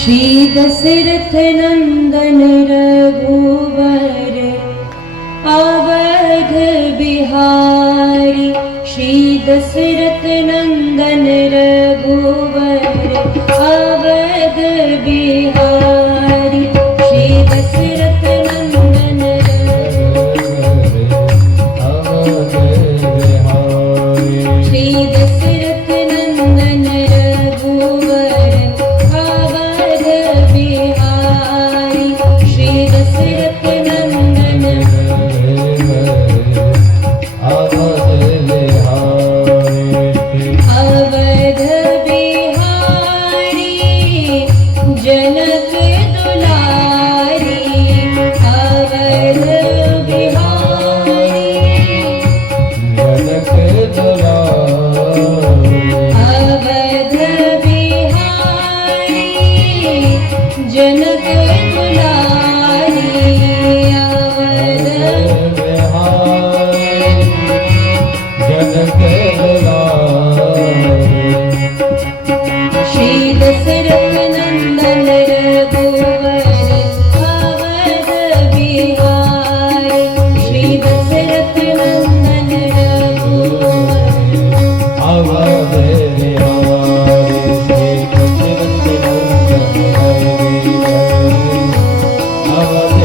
श्री दशरथ नंदन रघुवर अवध बिहारी। श्री दशरथ नंदन रघुवर अवध बिहारी। श्री दशरथ नंदन अवध बिहारी। श्री दशरथ नंदन रघुवर अवध बिहारी। श्री दशरथ नंदन अवध बिहारी। जनक दुलारी अवध बिहारी। जनक दुलारी अवध बिहारी। जनक दुलारी अवध बिहारी। जनक दुलारी। श्री दशरथ नंदन रघुवर अवध बिहारी। श्री दशरथ नंदन रघुवर अवध बिहारी। श्री दशरथ नंदन अवध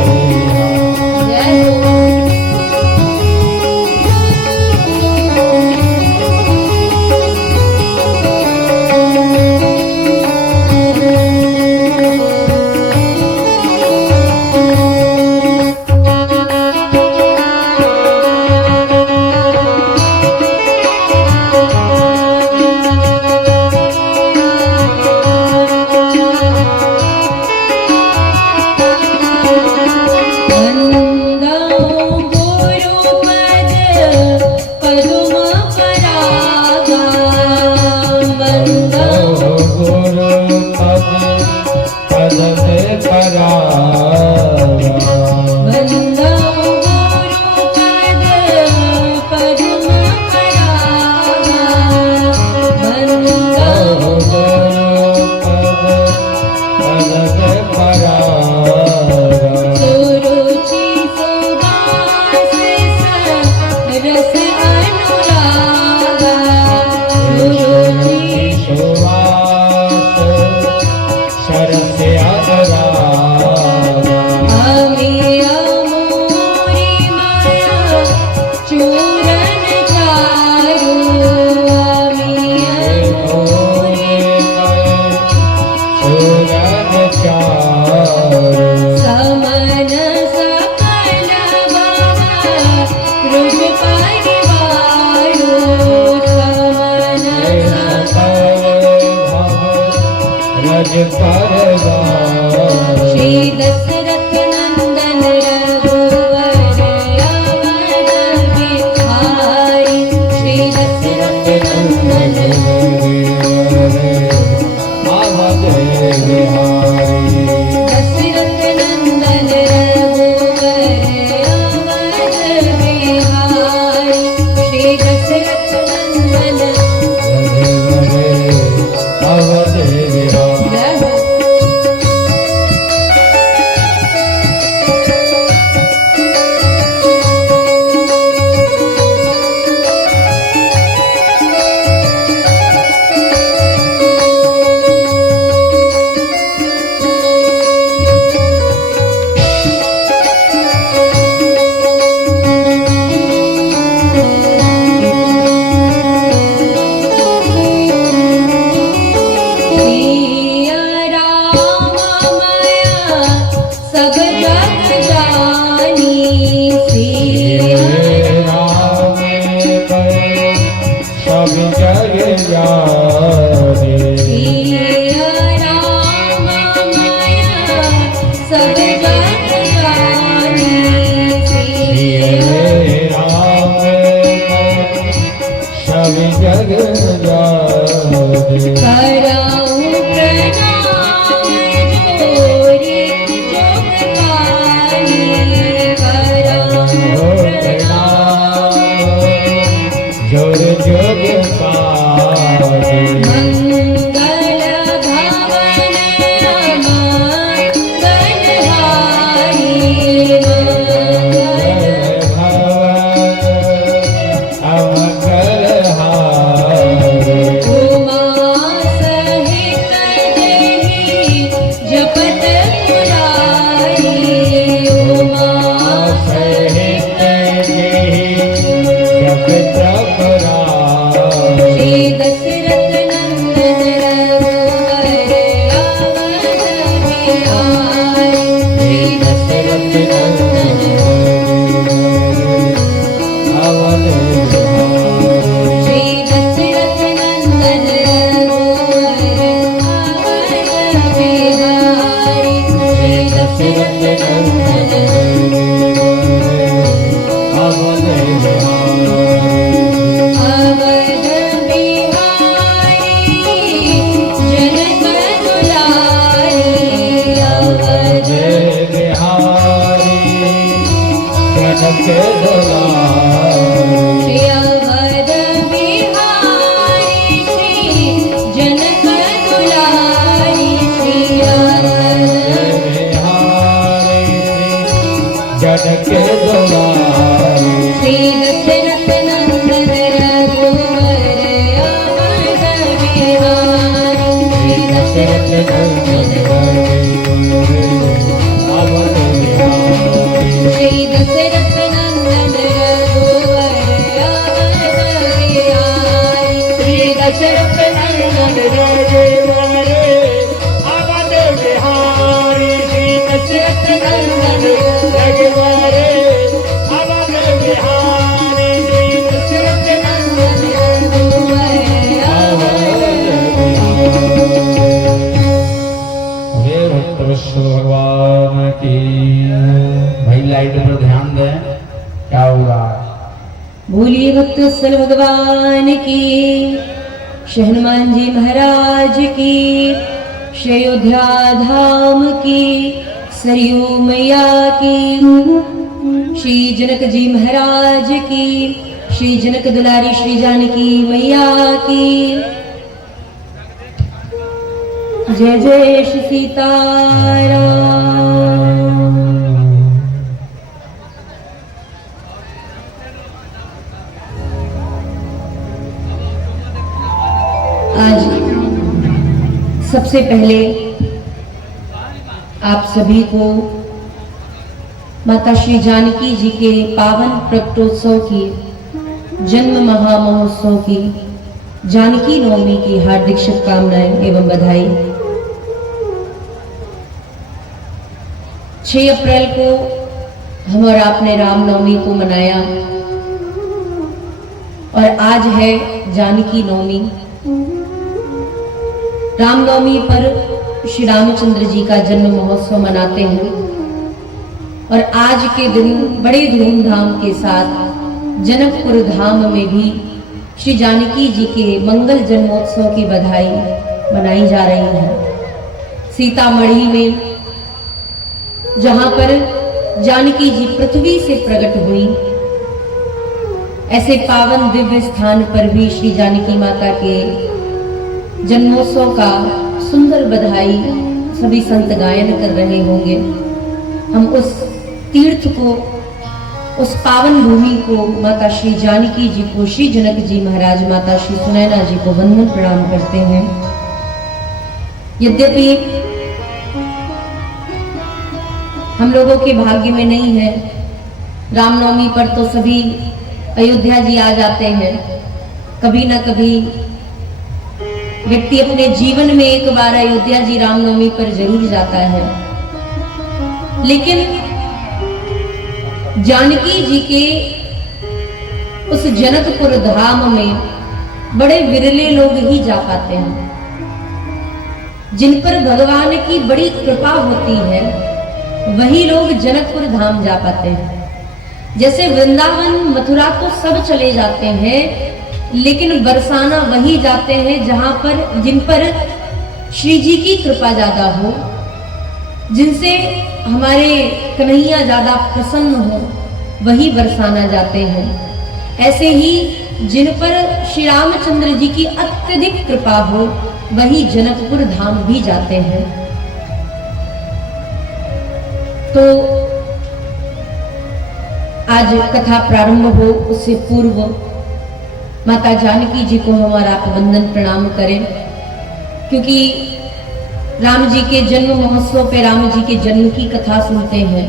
श्री दशरथ नंदन रघुवर अवध बिहारी। श्री दशरथ नंदन अवध बिहारी। दशरथ नंदन रघुवर अवध बिहारी। श्री दशरथ नंदन अवध बिहारी। मंगल भवन बिहारी श्री दशरथ नंदन अवध बिहारी जनक दुलारी अवध बिहारी जनक दुलारी श्री अवध बिहारी श्री जनक दुलारी श्री अवध बिहारी जनक दुलारी श्री दशरथ नंदन रघुवर अवध बिहारी श्री दशरथ नंदन अवध बिहारी श्री दशरथ नंदन रघुवर अवध बिहारी श्री दशरथ नंदन रघुवर अवध बिहारी श्री दशरथ नंदन रघुवर अवध बिहारी श्री दशरथ नंदन रघुवर अवध हे भक्त विष्णु भगवान की। भाई लाइट पर ध्यान दें, क्या होगा? बोलिए भक्त वत्सल भगवान की, श्री हनुमान जी महाराज की, श्री अयोध्या धाम की, सरयू मैया की, श्री जनक जी महाराज की, श्री जनक दुलारी श्री जानकी मैया की। जय जय श्री सीताराम। आज सबसे पहले आप सभी को माता श्री जानकी जी के पावन प्रकटोत्सव की, जन्म महामहोत्सव की, जानकी नवमी की हार्दिक शुभकामनाएं एवं बधाई। 6 अप्रैल को हम और आपने रामनवमी को मनाया और आज है जानकी नवमी। रामनवमी पर श्री रामचंद्र जी का जन्म महोत्सव मनाते हैं और आज के दिन बड़े धूमधाम के साथ जनकपुर धाम में भी श्री जानकी जी के मंगल जन्मोत्सव की बधाई मनाई जा रही है। सीतामढ़ी में जहां पर जानकी जी पृथ्वी से प्रकट हुई, ऐसे पावन दिव्य स्थान पर भी श्री जानकी माता के जन्मोत्सव का सुंदर बधाई सभी संत गायन कर रहे होंगे। हम उस तीर्थ को, उस पावन भूमि को, माता श्री जानकी जी को, श्री जनक जी महाराज, माता श्री सुनैना जी को वंदन प्रणाम करते हैं। यद्यपि हम लोगों के भाग्य में नहीं है, रामनवमी पर तो सभी अयोध्या जी आ जाते हैं। कभी ना कभी व्यक्ति अपने जीवन में एक बार अयोध्या जी रामनवमी पर जरूर जाता है, लेकिन जानकी जी के उस जनकपुर धाम में बड़े विरले लोग ही जा पाते हैं। जिन पर भगवान की बड़ी कृपा होती है वही लोग जनकपुर धाम जा पाते हैं। जैसे वृंदावन मथुरा तो सब चले जाते हैं, लेकिन बरसाना वही जाते हैं जहां पर, जिन पर श्री जी की कृपा ज्यादा हो, जिनसे हमारे कन्हैया ज्यादा प्रसन्न हो, वही बरसाना जाते हैं। ऐसे ही जिन पर श्री रामचंद्र जी की अत्यधिक कृपा हो, वही जनकपुर धाम भी जाते हैं। तो आज कथा प्रारंभ हो उससे पूर्व माता जानकी जी को हम और आप वंदन प्रणाम करें, क्योंकि राम जी के जन्म महोत्सव पे राम जी के जन्म की कथा सुनते हैं।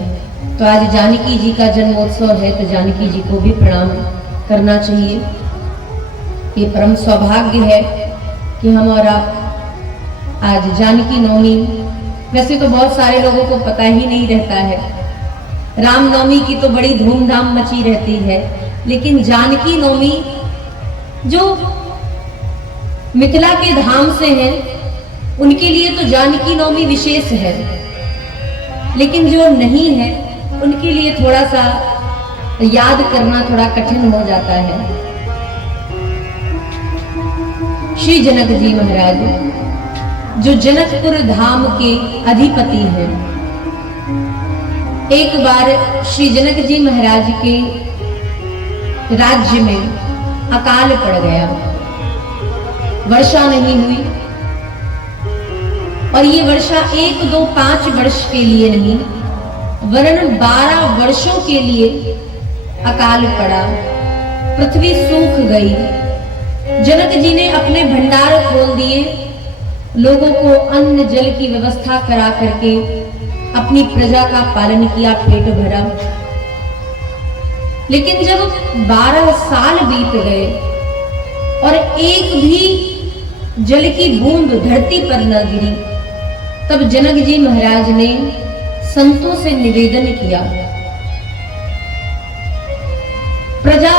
तो आज जानकी जी का जन्मोत्सव है, तो जानकी जी को भी प्रणाम करना चाहिए। ये परम सौभाग्य है कि हम और आप आज जानकी नवमी, वैसे तो बहुत सारे लोगों को पता ही नहीं रहता है, रामनवमी की तो बड़ी धूमधाम मची रहती है, लेकिन जानकी नवमी जो मिथिला के धाम से है उनके लिए तो जानकी नवमी विशेष है, लेकिन जो नहीं है उनके लिए थोड़ा सा याद करना थोड़ा कठिन हो जाता है। श्री जनक जी महाराज जो जनकपुर धाम के अधिपति हैं, एक बार श्री जनक जी महाराज के राज्य में अकाल पड़ गया, वर्षा नहीं हुई। और ये वर्षा 1, 2, 5 वर्ष के लिए नहीं, वरन 12 वर्षों के लिए अकाल पड़ा, पृथ्वी सूख गई। जनक जी ने अपने भंडार खोल दिए, लोगों को अन्न जल की व्यवस्था करा करके अपनी प्रजा का पालन किया, पेट भरा। लेकिन जब 12 साल बीत गए और एक भी जल की बूंद धरती पर न गिरी, तब जनक जी महाराज ने संतों से निवेदन किया। प्रजा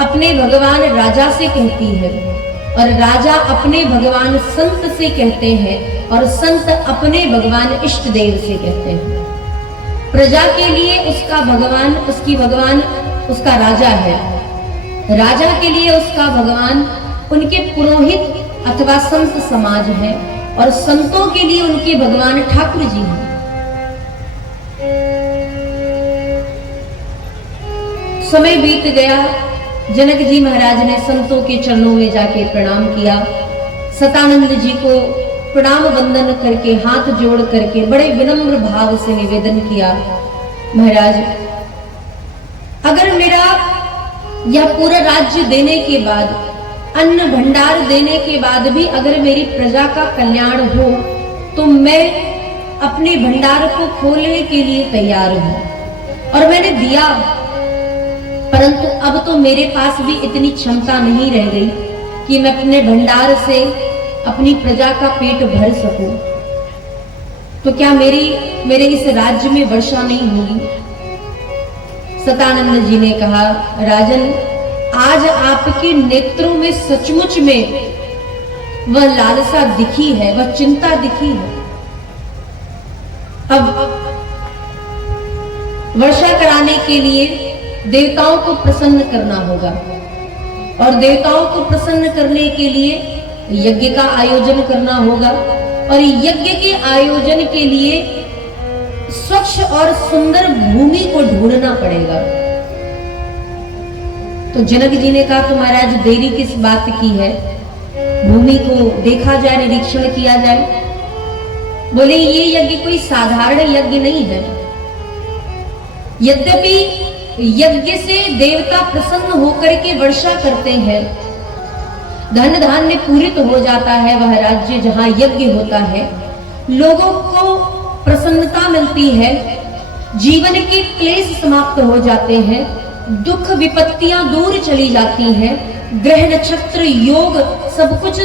अपने भगवान राजा से कहती है और राजा अपने भगवान संत से कहते हैं और संत अपने भगवान इष्ट देव से कहते हैं। प्रजा के लिए उसका भगवान, उसकी भगवान उसका राजा है, राजा के लिए उसका भगवान उनके पुरोहित अथवा संत समाज है, और संतों के लिए उनके भगवान ठाकुर जी हैं। समय बीत गया, जनक जी महाराज ने संतों के चरणों में जाके प्रणाम किया। सतानंद जी को प्रणाम वंदन करके हाथ जोड़ करके बड़े विनम्र भाव से निवेदन किया, महाराज अगर मेरा यह पूरा राज्य देने के बाद, अन्न भंडार देने के बाद भी अगर मेरी प्रजा का कल्याण हो तो मैं अपने भंडार को खोलने के लिए तैयार हूं। और मैंने दिया, परंतु अब तो मेरे पास भी इतनी क्षमता नहीं रह गई कि मैं अपने भंडार से अपनी प्रजा का पेट भर सकूं। तो क्या मेरे इस राज्य में वर्षा नहीं होगी? सतानंद जी ने कहा, राजन आज आपके नेत्रों में सचमुच में वह लालसा दिखी है, वह चिंता दिखी है। अब वर्षा कराने के लिए देवताओं को प्रसन्न करना होगा, और देवताओं को प्रसन्न करने के लिए यज्ञ का आयोजन करना होगा, और यज्ञ के आयोजन के लिए स्वच्छ और सुंदर भूमि को ढूंढना पड़ेगा। तो जनक जी ने कहा, तो महाराज देरी किस बात की है, भूमि को देखा जाए, निरीक्षण किया जाए। बोले ये यज्ञ कोई साधारण यज्ञ नहीं है। यद्यपि यज्ञ से देवता प्रसन्न होकर के वर्षा करते हैं, धन धान्य पूरित हो जाता है, वह राज्य जहां यज्ञ होता है, लोगों को प्रसन्नता मिलती है, जीवन के क्लेश समाप्त हो जाते हैं, दुख विपत्तियां दूर चली जाती हैं, ग्रह नक्षत्र योग सब कुछ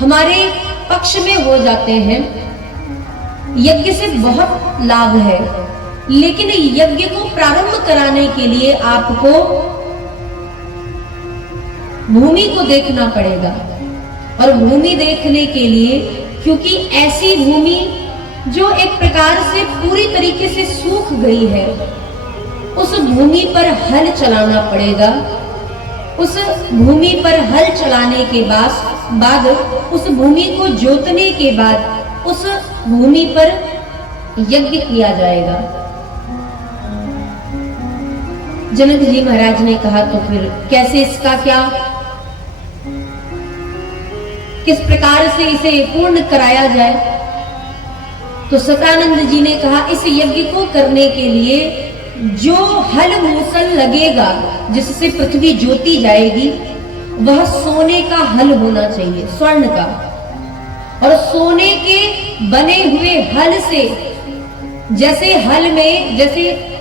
हमारे पक्ष में हो जाते हैं। यज्ञ से बहुत लाभ है, लेकिन यज्ञ को प्रारंभ कराने के लिए आपको भूमि को देखना पड़ेगा। और भूमि देखने के लिए, क्योंकि ऐसी भूमि जो एक प्रकार से पूरी तरीके से सूख गई है, उस भूमि पर हल चलाना पड़ेगा। उस भूमि पर हल चलाने के बाद उस भूमि को जोतने के बाद उस भूमि पर यज्ञ किया जाएगा। जनक जी महाराज ने कहा, तो फिर कैसे, इसका क्या, किस प्रकार से इसे पूर्ण कराया जाए? तो सतानंद जी ने कहा, इस यज्ञ को करने के लिए जो हल मूसल लगेगा, जिससे पृथ्वी जोती जाएगी, वह सोने का हल होना चाहिए, स्वर्ण का। और सोने के बने हुए हल से, जैसे हल में, जैसे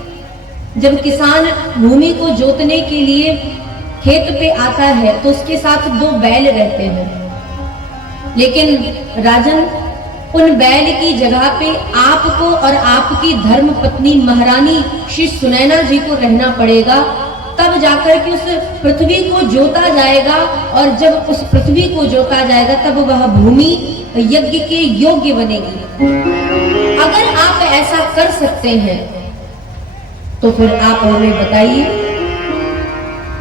जब किसान भूमि को जोतने के लिए खेत पे आता है तो उसके साथ 2 बैल रहते हैं, लेकिन राजन उन बैल की जगह पे आपको और आपकी धर्म पत्नी महारानी श्री सुनैना जी को रहना पड़ेगा, तब जाकर के उस पृथ्वी को जोता जाएगा। और जब उस पृथ्वी को जोता जाएगा तब वह भूमि यज्ञ के योग्य बनेगी। अगर आप ऐसा कर सकते हैं तो फिर आप हमें बताइए।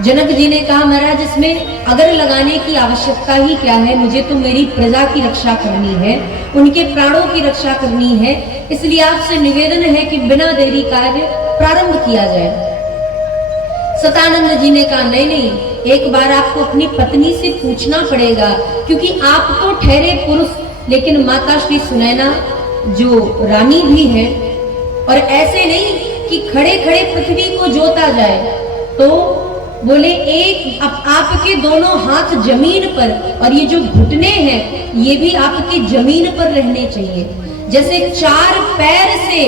जनक जी ने कहा, महाराज इसमें अगर लगाने की आवश्यकता ही क्या है, मुझे तो मेरी प्रजा की रक्षा करनी है, उनके प्राणों की रक्षा करनी है, इसलिए आपसे निवेदन है कि बिना देरी कार्य प्रारंभ किया जाए। सतानंद जी ने कहा, नहीं नहीं, एक बार आपको अपनी पत्नी से पूछना पड़ेगा, क्योंकि आप तो ठहरे पुरुष, लेकिन माता श्री सुनैना जो रानी भी है, और ऐसे नहीं कि खड़े खड़े पृथ्वी को जोता जाए। तो बोले एक आपके दोनों हाथ जमीन पर, और ये जो घुटने हैं ये भी आपके जमीन पर रहने चाहिए। जैसे 4 पैर से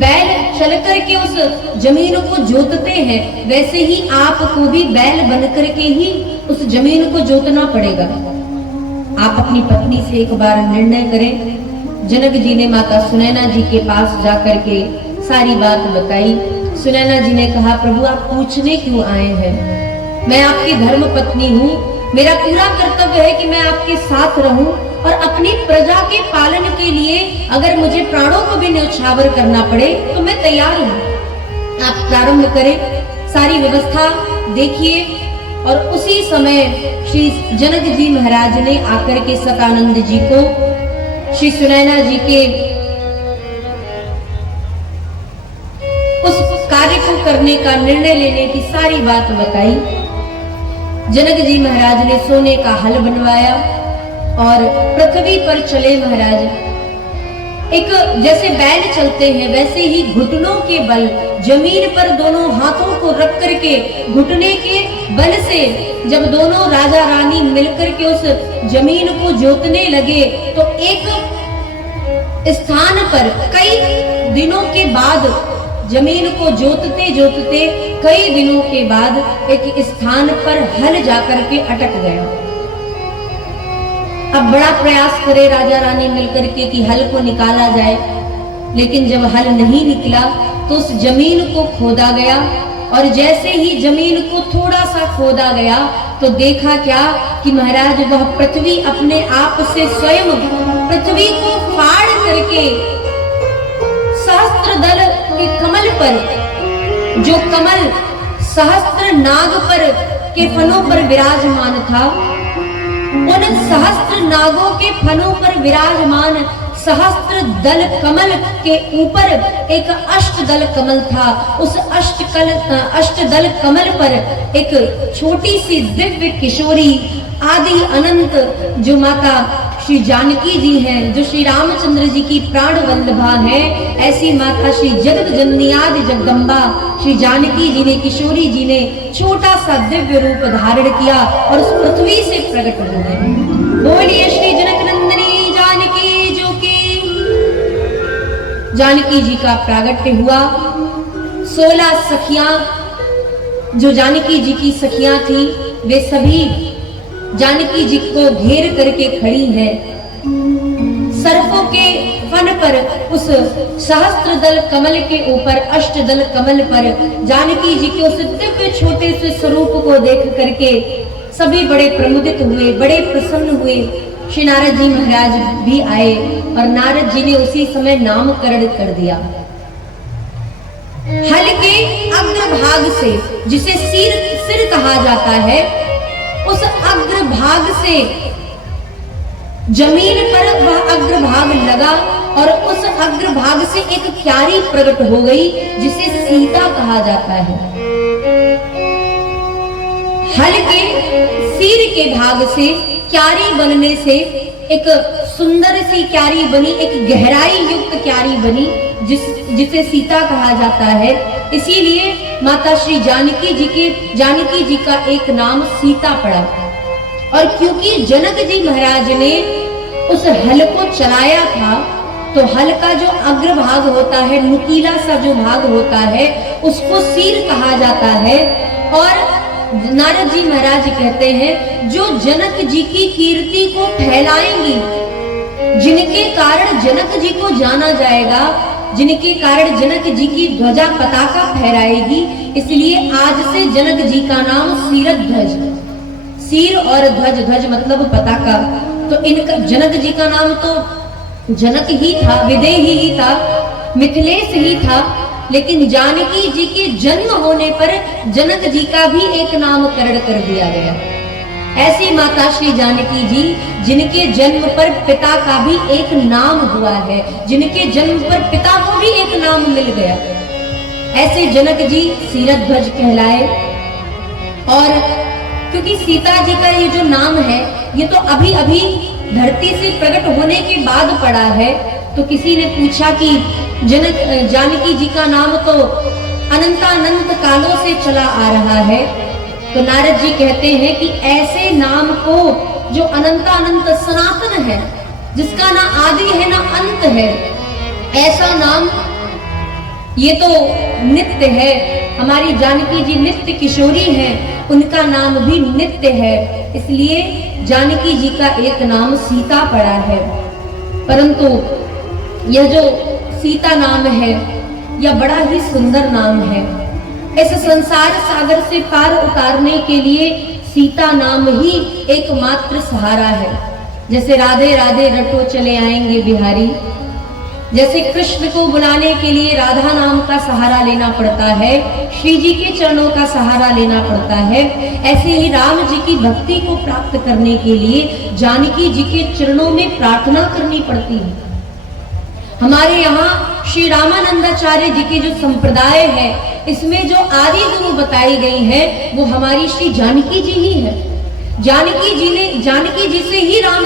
बैल चल करके उस जमीन को जोतते हैं, वैसे ही आपको भी बैल बन करके ही उस जमीन को जोतना पड़ेगा। आप अपनी पत्नी से एक बार निर्णय करें। जनक जी ने माता सुनैना जी के पास जाकर के सारी बात बताई। सुनैना जी ने कहा, प्रभु आप पूछने क्यों आए हैं? मैं आपकी धर्म पत्नी हूँ, मेरा पूरा कर्तव्य है कि मैं आपके साथ रहूं, और अपनी प्रजा के पालन के लिए अगर मुझे प्राणों को भी न्यौछावर करना पड़े तो मैं तैयार हूं। आप प्रारंभ करें, सारी व्यवस्था देखिए। और उसी समय श्री जनक जी महाराज ने आकर के सतानंद जी को श्री सुनैना जी के उस कार्य को करने का निर्णय लेने की सारी बात बताई। जनक जी महाराज ने सोने का हल बनवाया और पृथ्वी पर चले। महाराज एक जैसे बैल चलते हैं वैसे ही घुटनों के बल जमीन पर दोनों हाथों को रख करके घुटने के बल से जब दोनों राजा रानी मिलकर के उस जमीन को जोतने लगे, तो एक स्थान पर कई दिनों के बाद जमीन को जोतते जोतते कई दिनों के बाद एक स्थान पर हल जाकर के अटक गया। अब बड़ा प्रयास करे राजा रानी मिलकर के कि हल को निकाला जाए, लेकिन जब हल नहीं निकला तो उस जमीन को खोदा गया। और जैसे ही जमीन को थोड़ा सा खोदा गया तो देखा क्या कि महाराज वह पृथ्वी अपने आप से स्वयं पृथ्वी को फाड़ करके सहस्त्र दल के कमल पर, जो कमल सहस्त्र नाग पर के फनों पर विराजमान था, उन सहस्त्र नागों के फनों पर विराजमान सहस्त्र दल कमल के ऊपर एक अष्टदल कमल था। उस अष्टदल कमल पर एक छोटी सी दिव्य किशोरी आदि अनंत जो माता श्री जानकी जी हैं, जो श्री रामचंद्र जी की प्राण वल्लभा है, ऐसी माता श्री जगत जननी आदि जगदम्बा श्री जानकी जी ने, किशोरी जी ने छोटा सा दिव्य रूप धारण किया और उस पृथ्वी से प्रकट हो गए। बोलिए श्री जनक नंदिनी जानकी जो की। जानकी जी का प्रागट्य हुआ। 16 सखियां जो जानकी जी की सखियां थी, वे सभी जानकी जी को घेर करके खड़ी हैं। सर्पों के फन पर उस सहस्त्र दल कमल के ऊपर, अष्टदल कमल पर जानकी जी के उस दिव्य छोटे से स्वरूप को देख करके सभी बड़े प्रमुदित हुए, बड़े प्रसन्न हुए। श्री नारद जी महाराज भी आए और नारद जी ने उसी समय नामकरण कर दिया। हल के अग्रभाग से, जिसे सिर कहा जाता है, उस अग्रभाग से जमीन पर वह अग्रभाग लगा और उस अग्रभाग से एक क्यारी प्रकट हो गई जिसे सीता कहा जाता है। हल के सिर के भाग से क्यारी बनने से एक सुंदर सी क्यारी बनी, एक गहराई युक्त क्यारी बनी जिसे सीता कहा जाता है। इसीलिए माता श्री जानकी जी का एक नाम सीता पड़ा। और क्योंकि जनक जी महाराज ने उस हल को चलाया था, तो हल का जो अग्रभाग होता है, नुकीला सा जो भाग होता है, उसको सिर कहा जाता है। और नारद जी महाराज कहते हैं, जो जनक जी की कीर्ति को फैलाएंगी, जिनके कारण जनक जी को जाना जाएगा, जिनके कारण जनक जी की ध्वजा पताका फहराएगी, इसलिए आज से जनक जी का नाम सिरध्वज। सिर और ध्वज, ध्वज मतलब पताका, तो इनका जनक जी का नाम तो जनक ही था, विदेही ही था, मिथिलेश ही था, लेकिन जानकी जी के जन्म होने पर जनक जी का भी एक नामकरण कर दिया गया। ऐसी माता श्री जानकी जी जिनके जन्म पर पिता का भी एक नाम हुआ है, जिनके जन्म पर पिता को भी एक नाम मिल गया। ऐसे जनक जी सीरध्वज कहलाए। और क्योंकि सीता जी का ये जो नाम है ये तो अभी अभी धरती से प्रकट होने के बाद पड़ा है, तो किसी ने पूछा कि जानकी जी का नाम तो अनंतानंत कालों से चला आ रहा है। तो नारद जी कहते हैं कि ऐसे नाम को जो अनंतानंत सनातन है, जिसका ना आदि है ना अंत है, ऐसा नाम ये तो नित्य है। हमारी जानकी जी नित्य किशोरी हैं, उनका नाम भी नित्य है, इसलिए जानकी जी का एक नाम सीता पड़ा है। परंतु यह जो सीता नाम है यह बड़ा ही सुंदर नाम है। इस संसार सागर से पार उतारने के लिए सीता नाम ही एकमात्र सहारा है। जैसे राधे राधे रटो चले आएंगे बिहारी, जैसे कृष्ण को बुलाने के लिए राधा नाम का सहारा लेना पड़ता है, श्री जी के चरणों का सहारा लेना पड़ता है, ऐसे ही राम जी की भक्ति को प्राप्त करने के लिए जानकी जी के चरणों में प्रार्थना करनी पड़ती है। हमारे यहाँ श्री रामानंदाचार्य जी के जो संप्रदाय है, इसमें जो आदि गुरु बताई गई है वो हमारी श्री जानकी जी ही है। जानकी जी से ही राम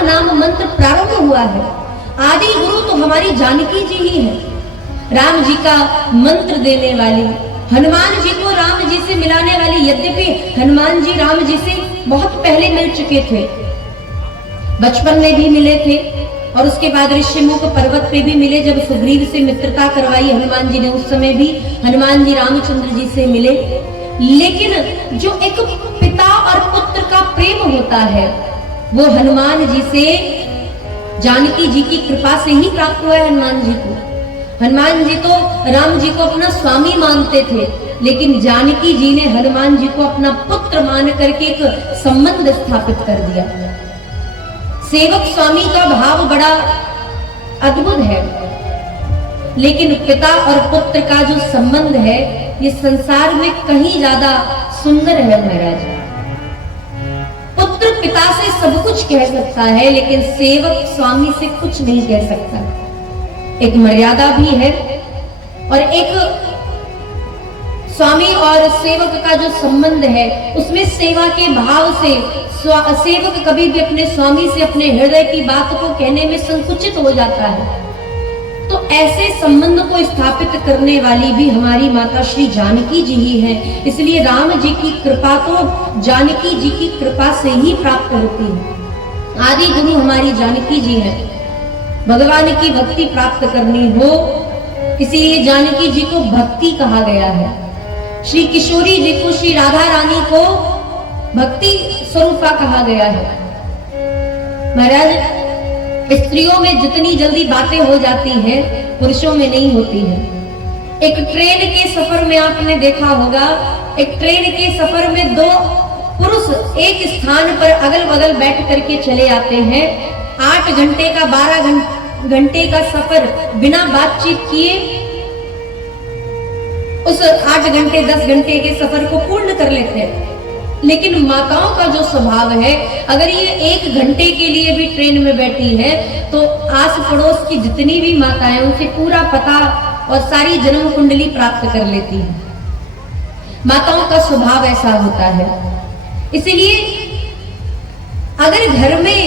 नाम मंत्र प्रारंभ हुआ है। आदि गुरु तो हमारी जानकी जी ही है, राम जी का मंत्र देने वाली, हनुमान जी को राम जी से मिलाने वाली। यद्यपि हनुमान जी राम जी से बहुत पहले मिल चुके थे, बचपन में भी मिले थे, और उसके बाद ऋषिमुख पर्वत पे भी मिले। जब सुग्रीव से मित्रता करवाई हनुमान जी ने, उस समय भी हनुमान जी रामचंद्र जी से मिले। लेकिन जो एक पिता और पुत्र का प्रेम होता है वो हनुमान जी से, जानकी जी की कृपा से ही प्राप्त हुआ है। हनुमान जी को, हनुमान जी तो राम जी को अपना स्वामी मानते थे, लेकिन जानकी जी ने हनुमान जी को अपना पुत्र मान करके एक संबंध स्थापित कर दिया। सेवक स्वामी का भाव बड़ा अद्भुत है, लेकिन पिता और पुत्र का जो संबंध है ये संसार में कहीं ज्यादा सुंदर है महाराज। पुत्र पिता से सब कुछ कह सकता है, लेकिन सेवक स्वामी से कुछ नहीं कह सकता। एक मर्यादा भी है, और एक स्वामी और सेवक का जो संबंध है उसमें सेवा के भाव से सेवक कभी भी अपने स्वामी से अपने हृदय की बात को कहने में संकुचित हो जाता है। तो ऐसे संबंध को स्थापित करने वाली भी हमारी माता श्री जानकी जी ही हैं। इसलिए राम जी की कृपा तो जानकी जी की कृपा से ही प्राप्त होती है। आदि गुरु हमारी जानकी जी हैं। भगवान की भक्ति प्राप्त करनी हो, इसीलिए जानकी जी को भक्ति कहा गया है। श्री किशोरी जी को, श्री राधा रानी को भक्ति स्वरूपा कहा गया है। महाराज, स्त्रियों में जितनी जल्दी बातें हो जाती हैं पुरुषों में नहीं होती हैं। एक ट्रेन के सफर में आपने देखा होगा, एक ट्रेन के सफर में दो पुरुष एक स्थान पर अगल बगल बैठ करके चले आते हैं। 8 घंटे का 12 घंटे का सफर बिना बातचीत किए उस 8 घंटे 10 घंटे के सफर को पूर्ण कर लेते हैं। लेकिन माताओं का जो स्वभाव है, अगर ये 1 घंटे के लिए भी ट्रेन में बैठी है तो आस पड़ोस की जितनी भी माताएं उनसे पूरा पता और सारी जन्म कुंडली प्राप्त कर लेती हैं। माताओं का स्वभाव ऐसा होता है। इसीलिए अगर घर में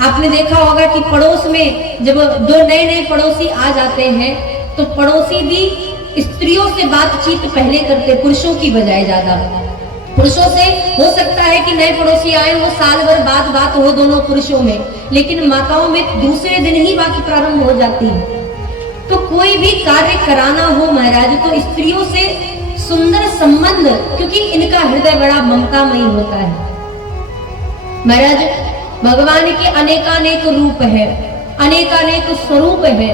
आपने देखा होगा कि पड़ोस में जब 2 नए पड़ोसी आ जाते हैं तो पड़ोसी भी स्त्रियों से बातचीत पहले करते, पुरुषों की बजाय ज्यादा। पुरुषों से हो सकता है कि नए पड़ोसी आए, वो साल भर बाद बात हो दोनों पुरुषों में, लेकिन माताओं में दूसरे दिन ही बात प्रारंभ हो जाती है। तो कोई भी कार्य कराना हो महाराज तो स्त्रियों से सुंदर संबंध, क्योंकि इनका हृदय बड़ा ममतामयी होता है। महाराज, भगवान के अनेकानेक रूप है, अनेकानेक स्वरूप है,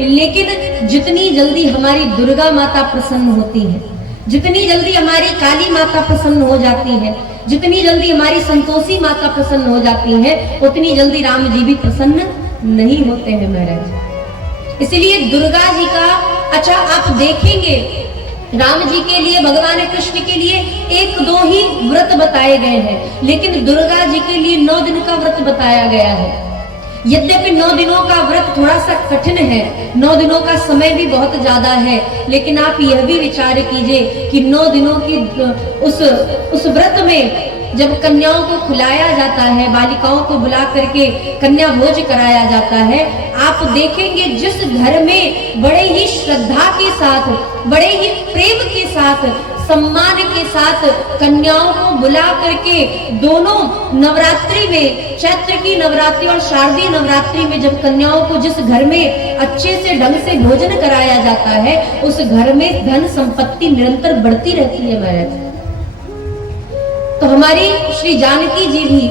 लेकिन जितनी जल्दी हमारी दुर्गा माता प्रसन्न होती है, जितनी जल्दी हमारी काली माता प्रसन्न हो जाती है, जितनी जल्दी हमारी संतोषी माता प्रसन्न हो जाती है, उतनी जल्दी राम जी भी प्रसन्न नहीं होते हैं महाराज। इसलिए दुर्गा जी का, अच्छा आप देखेंगे राम जी के लिए, भगवान कृष्ण के लिए 1-2 ही व्रत बताए गए हैं, लेकिन दुर्गा जी के लिए 9 दिन का व्रत बताया गया है। यद्यपि 9 दिनों का व्रत थोड़ा सा कठिन है, 9 दिनों का समय भी बहुत ज्यादा है, लेकिन आप यह भी विचार कीजिए कि 9 दिनों की उस व्रत में जब कन्याओं को खिलाया जाता है, बालिकाओं को बुला करके कन्या भोज कराया जाता है, आप देखेंगे जिस घर में बड़े ही श्रद्धा के साथ, बड़े ही प्रेम के साथ, सम्मान के साथ कन्याओं को बुला करके दोनों नवरात्रि में, चैत्र की नवरात्रि और शारदीय नवरात्रि में जब कन्याओं को जिस घर में अच्छे से ढंग से भोजन कराया जाता है, उस घर में धन संपत्ति निरंतर बढ़ती रहती है महाराज। तो हमारी श्री जानकी जी भी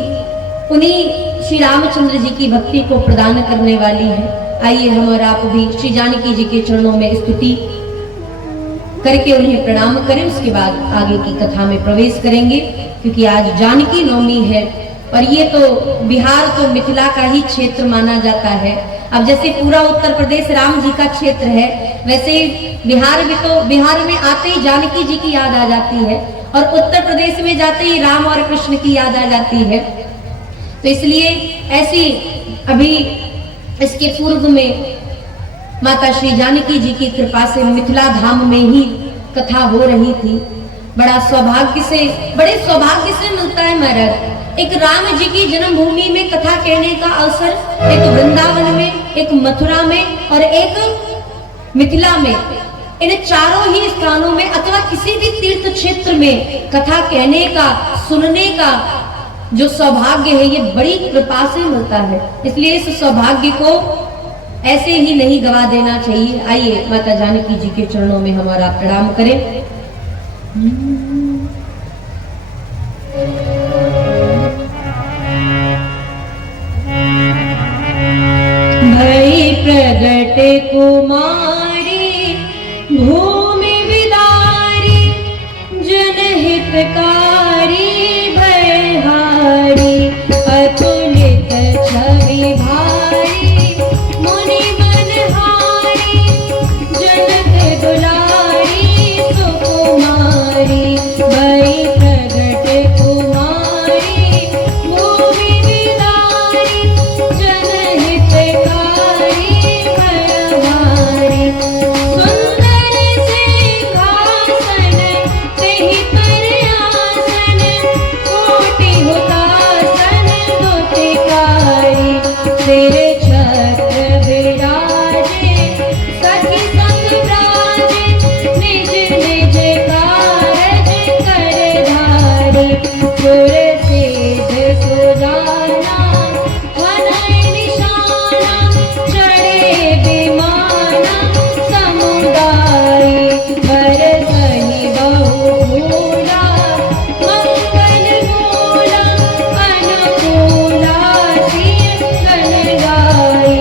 उन्हीं श्री रामचंद्र जी की भक्ति को प्रदान करने वाली है। आइए हम और आप भी श्री जानकी जी के चरणों में स्तुति करके उन्हें प्रणाम करें, उसके बाद आगे की कथा में प्रवेश करेंगे, क्योंकि आज जानकी नवमी है और ये तो बिहार तो मिथिला का ही क्षेत्र माना जाता है। अब जैसे पूरा उत्तर प्रदेश राम जी का क्षेत्र है, वैसे बिहार में आते ही जानकी जी की याद आ जाती है और उत्तर प्रदेश में जाते ही राम और कृष्ण की याद आ जाती है। तो इसलिए ऐसी अभी इसके पूर्व में माता श्री जानकी जी की कृपा से मिथिला धाम में ही कथा हो रही थी। बड़े सौभाग्य से मिलता है महाराज, एक राम जी की जन्मभूमि में कथा कहने का अवसर, एक वृंदावन में, एक मथुरा में और एक मिथिला में। इन चारों ही स्थानों में अथवा किसी भी तीर्थ क्षेत्र में कथा कहने का, सुनने का जो सौभाग्य है, ये बड़ी कृपा से मिलता है। इसलिए इस सौभाग्य को ऐसे ही नहीं गवा देना चाहिए। आइए माता जानकी जी के चरणों में हमारा प्रणाम करें। भई प्रगट कुमारी भूमि विदारी, जनहितकारी भयहारी, अतुलित छवि भारी, मुनि मनहारी, जनक दुलारी सुकुमारी। भई प्रगट कुमारी भूमि विदारी, जनहितकारी भयहारी, सुंदर सिंहासन तेहि पर आसन, कोटि हुतासन दुतिकारी, सिर छत्र विराजे सखी संग राजे, निज निज कारज कर धारी, सुर सिद्ध सुजाना हनय निशाना, चढ़े विमाना समुदाई, बरसहि बहुधूला मंगल मूला, अनुकूला सिय कन गाई,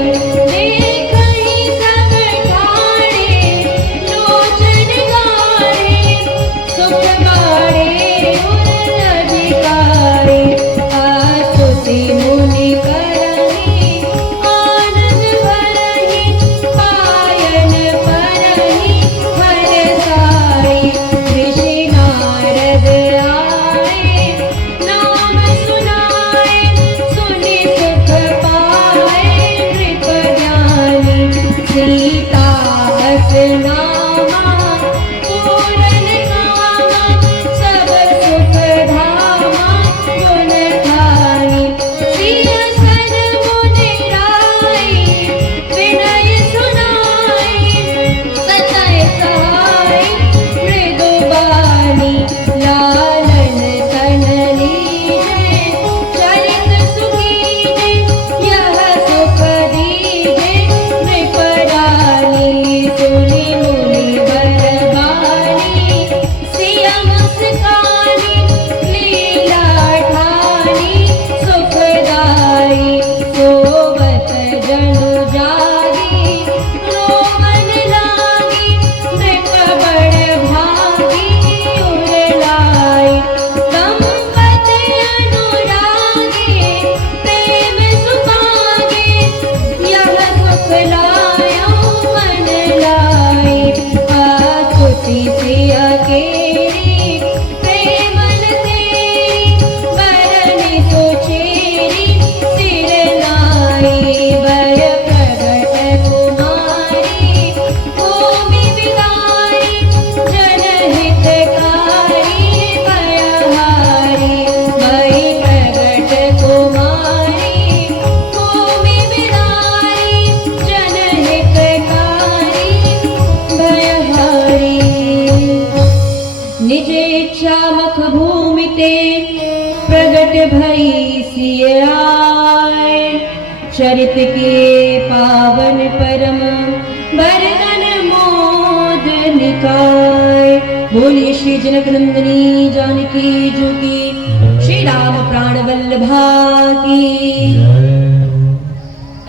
प्रगट भई सिय आए, चरित के पावन परम बरदन मोद निकाय। बोलिए श्री जनक नंदनी जानकी जोगी, श्री राम प्राण वल्लभा की।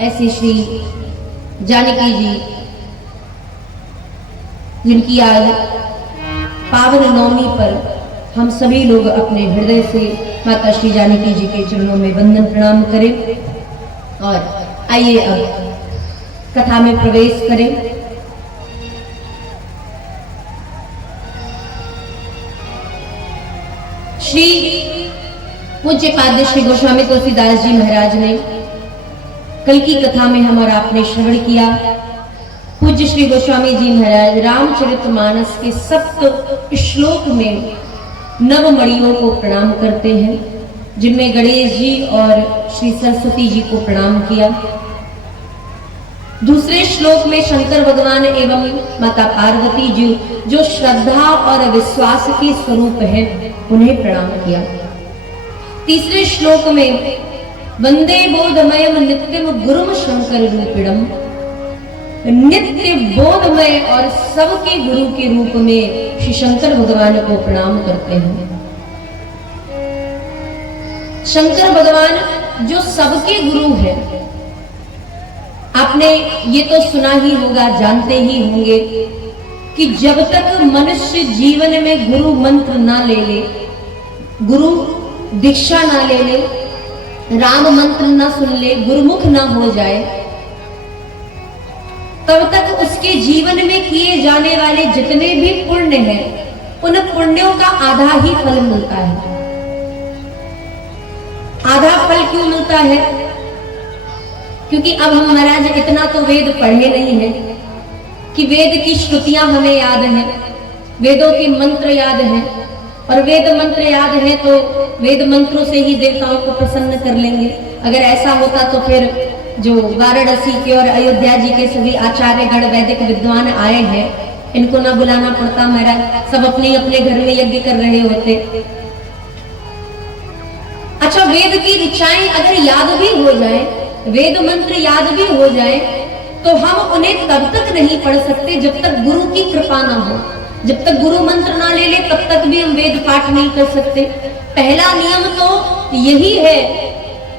ऐसे श्री जानकी जी जिनकी आज पावन नवमी पर हम सभी लोग अपने हृदय से माता श्री जानकी जी के चरणों में वंदन प्रणाम करें। और आइए अब कथा में प्रवेश करें। श्री पूज्य पाद्य श्री गोस्वामी तुलसीदास जी महाराज ने कल की कथा में हम और आपने श्रवण किया। पूज्य श्री गोस्वामी जी महाराज रामचरितमानस के सप्त श्लोक में नवमणियों को प्रणाम करते हैं, जिनमें गणेश जी और श्री सरस्वती जी को प्रणाम किया। दूसरे श्लोक में शंकर भगवान एवं माता पार्वती जी जो श्रद्धा और विश्वास के स्वरूप हैं, उन्हें प्रणाम किया। तीसरे श्लोक में वंदे बोधमयम नित्यम गुरुम शंकर रूपिणम, नित्य बोधमय और सबके गुरु के रूप में श्री शंकर भगवान को प्रणाम करते हैं। शंकर भगवान जो सबके गुरु हैं, आपने ये तो सुना ही होगा, जानते ही होंगे कि जब तक मनुष्य जीवन में गुरु मंत्र ना ले ले, गुरु दीक्षा ना ले ले, राम मंत्र ना सुन ले, गुरुमुख ना हो जाए, तब तक उसके जीवन में किए जाने वाले जितने भी पुण्य हैं, उन पुण्यों का आधा ही फल मिलता है। आधा फल क्यों मिलता है? क्योंकि अब हम महाराज इतना तो वेद पढ़े नहीं है कि वेद की श्रुतियां हमें याद हैं, वेदों के मंत्र याद हैं, और वेद मंत्र याद है तो वेद मंत्रों से ही देवताओं को प्रसन्न कर लेंगे। अगर ऐसा होता तो फिर जो वाराणसी के और अयोध्या जी के सभी आचार्यगण वैदिक विद्वान आए हैं, इनको ना बुलाना पड़ता महाराज, सब अपने अपने घर में यज्ञ कर रहे होते। अच्छा, वेद की ऋचाएं अगर याद भी हो जाए, वेद मंत्र याद भी हो जाए, तो हम उन्हें तब तक नहीं पढ़ सकते जब तक गुरु की कृपा ना हो। जब तक गुरु मंत्र ना ले ले तब तक भी हम वेद पाठ नहीं कर सकते। पहला नियम तो यही है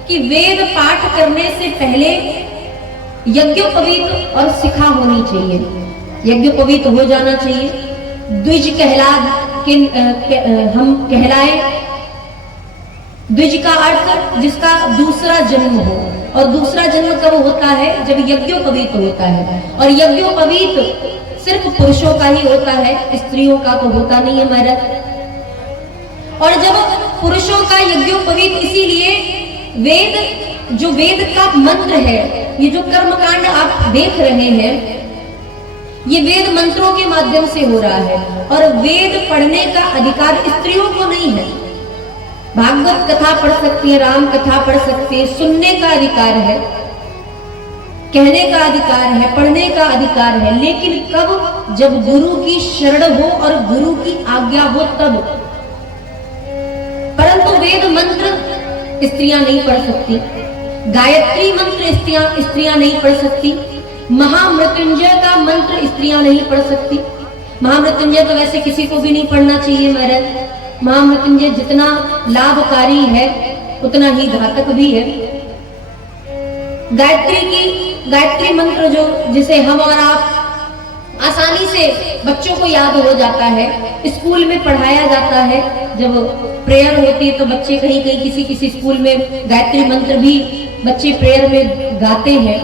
कि वेद पाठ करने से पहले यज्ञोपवीत और शिखा होनी चाहिए, यज्ञोपवीत हो जाना चाहिए। द्विज हम कहलाए, द्विज का अर्थ जिसका दूसरा जन्म हो, और दूसरा जन्म कब होता है? जब यज्ञोपवीत होता है। और यज्ञोपवीत सिर्फ पुरुषों का ही होता है, स्त्रियों का तो होता नहीं है महाराज। और जब पुरुषों का यज्ञोपवीत, इसीलिए वेद, जो वेद का मंत्र है, ये जो कर्मकांड आप देख रहे हैं, ये वेद मंत्रों के माध्यम से हो रहा है। और वेद पढ़ने का अधिकार स्त्रियों को नहीं है। भागवत कथा पढ़ सकती है, राम कथा पढ़ सकती है, सुनने का अधिकार है, कहने का अधिकार है, पढ़ने का अधिकार है, लेकिन कब? जब गुरु की शरण हो और गुरु की आज्ञा हो तब। परंतु वेद मंत्र स्त्रियां नहीं पढ़ सकती, गायत्री मंत्र स्त्रियां नहीं पढ़ सकती, महामृत्युंजय का मंत्र स्त्रियां नहीं पढ़ सकती। महामृत्युंजय तो वैसे किसी को भी नहीं पढ़ना चाहिए महाराज। महामृत्युंजय जितना लाभकारी है उतना ही घातक भी है। गायत्री मंत्र जिसे हम और आप आसानी से बच्चों को याद हो जाता है, स्कूल में पढ़ाया जाता है। जब प्रेयर होती है तो बच्चे कहीं किसी स्कूल में गायत्री मंत्र भी बच्चे प्रेयर में गाते हैं।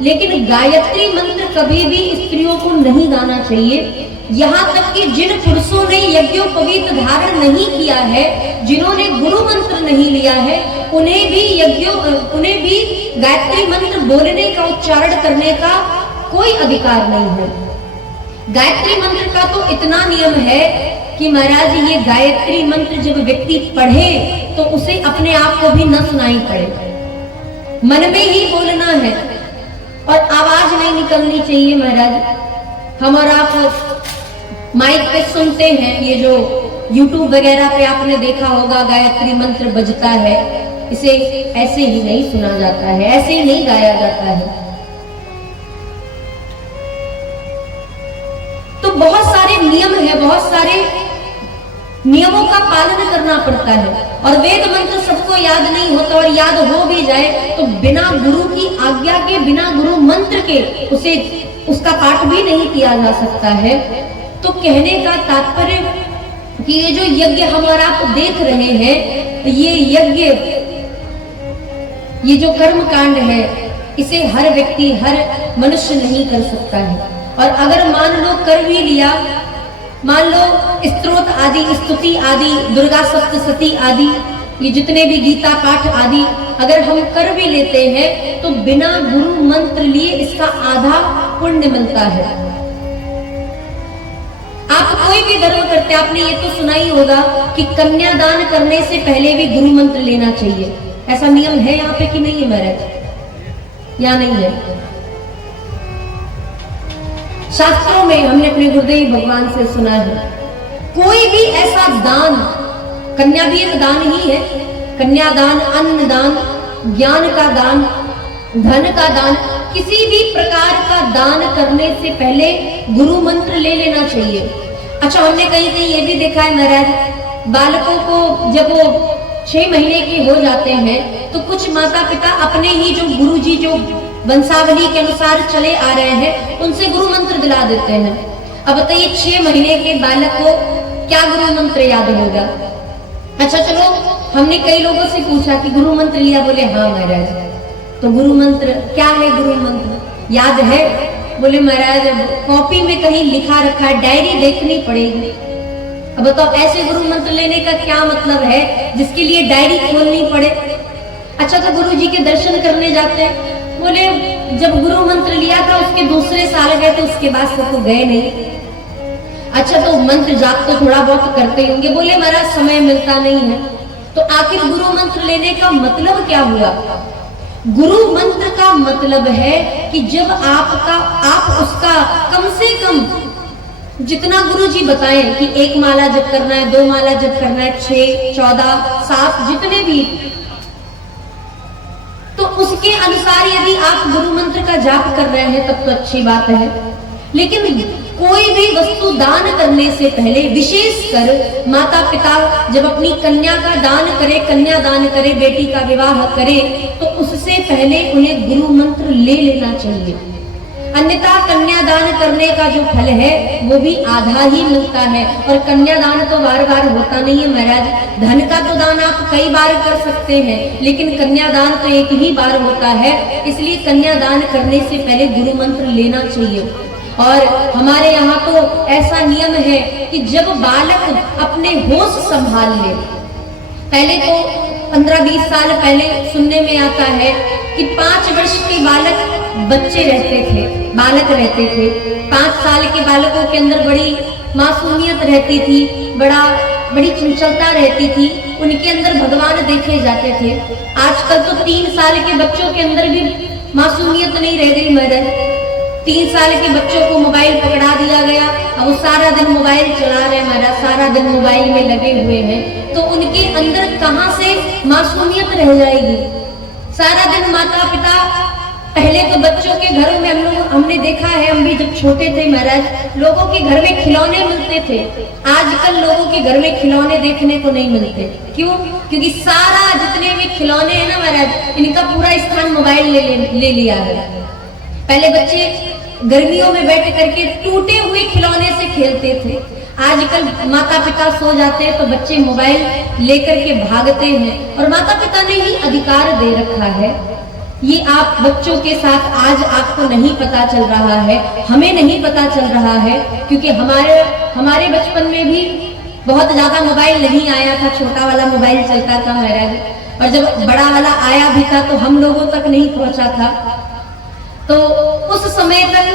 लेकिन गायत्री मंत्र कभी भी स्त्रियों को नहीं गाना चाहिए। यहाँ तक कि जिन पुरुषों ने यज्ञोपवीत धारण नहीं किया है, जिन्होंने गुरु मंत्र नहीं लिया है, उन्हें भी गायत्री मंत्र बोलने का, उच्चारण करने का कोई अधिकार नहीं है। गायत्री मंत्र का तो इतना नियम है कि महाराज ये गायत्री मंत्र जब व्यक्ति पढ़े तो उसे अपने आप को भी न सुनाई पड़े, मन में ही बोलना है और आवाज नहीं निकलनी चाहिए महाराज। हम और आप माइक पे सुनते हैं, ये जो YouTube वगैरह पे आपने देखा होगा गायत्री मंत्र बजता है, इसे ऐसे ही नहीं सुना जाता है, ऐसे ही नहीं गाया जाता है। तो बहुत सारे नियम है, बहुत सारे नियमों का पालन करना पड़ता है। और वेद मंत्र सबको याद नहीं होता, और याद हो भी जाए तो बिना गुरु की आज्ञा के, बिना गुरु मंत्र के उसका पाठ भी नहीं किया जा सकता है। तो कहने का तात्पर्य कि ये जो यज्ञ हम और आप देख रहे हैं, ये यज्ञ, ये जो कर्म कांड है, इसे हर व्यक्ति, हर मनुष्य नहीं कर सकता है। और अगर मान लो कर भी लिया, मान लो स्तोत्र आदि, स्तुति आदि, दुर्गा सप्तशती आदि, ये जितने भी गीता पाठ आदि अगर हम कर भी लेते हैं तो बिना गुरु मंत्र लिए इसका आधा पुण्य मिलता है। आप कोई भी धर्म करते, आपने ये तो सुना ही होगा कि कन्यादान करने से पहले भी गुरु मंत्र लेना चाहिए। ऐसा नियम है यहाँ पे कि नहीं है महाराज? या नहीं है? शास्त्रों में हमने अपने गुरुदेव भगवान से सुना है, कोई भी ऐसा दान, कन्या भी एक दान ही है, कन्यादान, अन्न दान, ज्ञान का दान, धन का दान, किसी भी प्रकार का दान करने से पहले गुरु मंत्र ले लेना चाहिए। अच्छा, हमने कहीं कहीं ये भी देखा है महाराज, बालकों को जब वो 6 महीने के हो जाते हैं तो कुछ माता पिता अपने ही जो गुरुजी जो वंशावली के अनुसार चले आ रहे हैं उनसे गुरु मंत्र दिला देते हैं। अब बताइए 6 महीने के बालक को क्या गुरु मंत्र याद होगा? अच्छा चलो, हमने कई लोगों से पूछा कि गुरु मंत्र लिया, बोले हाँ महाराज। तो गुरु मंत्र क्या है? गुरु मंत्र याद है? बोले महाराज कॉपी में कहीं लिखा रखा है, डायरी देखनी पड़ेगी। अब बताओ ऐसे गुरु मंत्र लेने का क्या मतलब है जिसके लिए डायरी खोलनी पड़े? अच्छा, तो गुरु जी के दर्शन करने जाते हैं, बोले जब गुरु मंत्र लिया था उसके दूसरे साल गए थे, उसके बाद से तो गए नहीं। अच्छा, तो मंत्र जाप तो थोड़ा बहुत करते होंगे। बोले महाराज समय मिलता नहीं है। तो आखिर गुरु मंत्र लेने का मतलब क्या हुआ? गुरु मंत्र का मतलब है कि जब आप उसका कम से कम जितना गुरु जी बताएं कि 1 माला जप करना है, 2 माला जप करना है, 6, 14, 7 जितने भी, तो उसके अनुसार यदि आप गुरु मंत्र का जाप कर रहे हैं तब तो अच्छी बात है। लेकिन कोई भी वस्तु दान करने से पहले, विशेषकर माता पिता जब अपनी कन्या का दान करे, कन्यादान करे, बेटी का विवाह करे, तो उससे पहले उन्हें गुरु मंत्र ले लेना चाहिए। अन्यथा कन्यादान करने का जो फल है वो भी आधा ही मिलता है। और कन्यादान तो बार बार होता नहीं है महाराज। धन का तो दान आप कई बार कर सकते हैं, लेकिन कन्यादान तो एक ही बार होता है। इसलिए कन्यादान करने से पहले गुरु मंत्र लेना चाहिए। और हमारे यहाँ तो ऐसा नियम है कि जब बालक अपने होश संभाल ले, पहले तो 15-20 साल पहले सुनने में आता है कि 5 वर्ष के बच्चे रहते थे, बालक रहते थे। 5 साल के बालकों के अंदर बड़ी मासूमियत रहती थी, बड़ी चंचलता रहती थी, उनके अंदर भगवान देखे जाते थे। आजकल तो 3 साल के बच्चों के अंदर भी मासूमियत नहीं रह गई महाराज। 3 साल के बच्चों को मोबाइल पकड़ा दिया गया, अब वो सारा दिन मोबाइल चला रहे हैं महाराज, सारा दिन मोबाइल में लगे हुए हैं, तो उनके अंदर कहां से मासूमियत रह जाएगी? सारा दिन माता पिता, पहले तो बच्चों के घरों में हमने देखा है, हम भी जब छोटे थे महाराज, लोगों के घर में खिलौने मिलते थे। आजकल लोगों के घर में खिलौने देखने को नहीं मिलते। क्यों? क्योंकि सारा जितने भी खिलौने हैं ना महाराज, इनका पूरा स्थान मोबाइल ले लिया है। पहले बच्चे गर्मियों में बैठ करके टूटे हुए खिलौने से खेलते थे। आजकल माता पिता सो जाते हैं तो बच्चे मोबाइल लेकर के भागते हैं, और माता पिता ने ही अधिकार दे रखा है। ये आप बच्चों के साथ आज आपको नहीं पता चल रहा है, हमें नहीं पता चल रहा है, क्योंकि हमारे बचपन में भी बहुत ज्यादा मोबाइल नहीं आया था, छोटा वाला मोबाइल चलता था महाराज, और जब बड़ा वाला आया भी था तो हम लोगों तक नहीं पहुंचा था। तो उस समय तक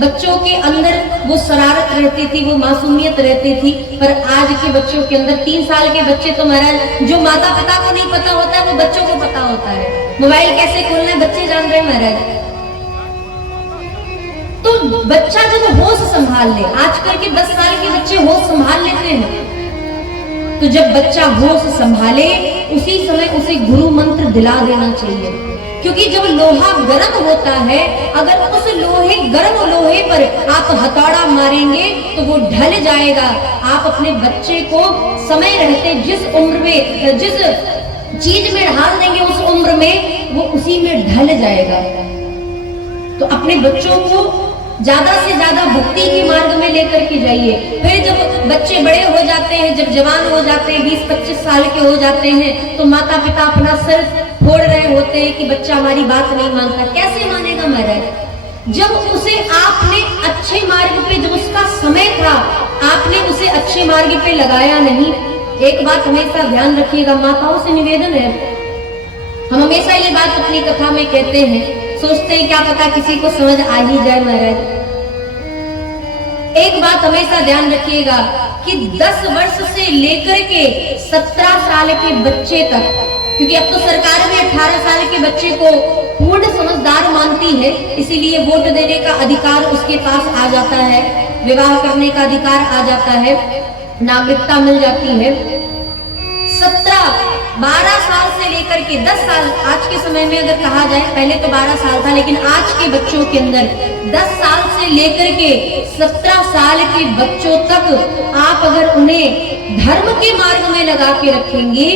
बच्चों के अंदर वो शरारत रहती थी, वो मासूमियत रहती थी। पर आज के बच्चों के अंदर 3 साल के बच्चे तो महाराज, जो माता पिता को नहीं पता होता है वो बच्चों को पता होता है। मोबाइल कैसे खोलना है बच्चे जान रहे हैं महाराज। तो बच्चा जब होश संभाल ले, आजकल के 10 साल के बच्चे होश संभाल लेते हैं, तो जब बच्चा होश संभाले उसी समय उसे गुरु मंत्र दिला देना चाहिए, क्योंकि जब लोहा गर्म होता है, अगर उस गर्म लोहे पर आप हथौड़ा मारेंगे तो वो ढल जाएगा। आप अपने बच्चे को समय रहते जिस उम्र में जिस चीज में ढाल देंगे उस उम्र में वो उसी में ढल जाएगा। तो अपने बच्चों को ज्यादा से ज्यादा भक्ति के मार्ग में लेकर के जाइए। फिर जब बच्चे बड़े हो जाते हैं, जब जवान हो जाते हैं, 20-25 साल के हो जाते हैं, तो माता पिता अपना सर फोड़ रहे होते हैं कि बच्चा हमारी बात नहीं मानता। कैसे मानेगा महाराज? जब उसे आपने अच्छे मार्ग पे, जब उसका समय था, आपने उसे अच्छे मार्ग पे लगाया नहीं। एक बात हमेशा ध्यान रखिएगा, माताओं से निवेदन है, हम हमेशा ये बात अपनी कथा में कहते हैं, सोचते हैं क्या पता किसी को समझ आ ही जाए महाराज। एक बात हमेशा ध्यान रखिएगा कि 10 वर्ष से लेकर के 17 साल के बच्चे तक, क्योंकि अब तो सरकार में 18 साल के बच्चे को पूर्ण समझदार मानती है, इसीलिए वोट देने का अधिकार उसके पास आ जाता है, विवाह करने का अधिकार आ जाता है, नागरिकता मिल जाती है। 12 साल से लेकर के 10 साल, आज के समय में अगर कहा जाए, पहले तो 12 साल था, लेकिन आज के बच्चों के अंदर 10 साल से लेकर के 17 साल के बच्चों तक आप अगर उन्हें धर्म के मार्ग में लगा के रखेंगे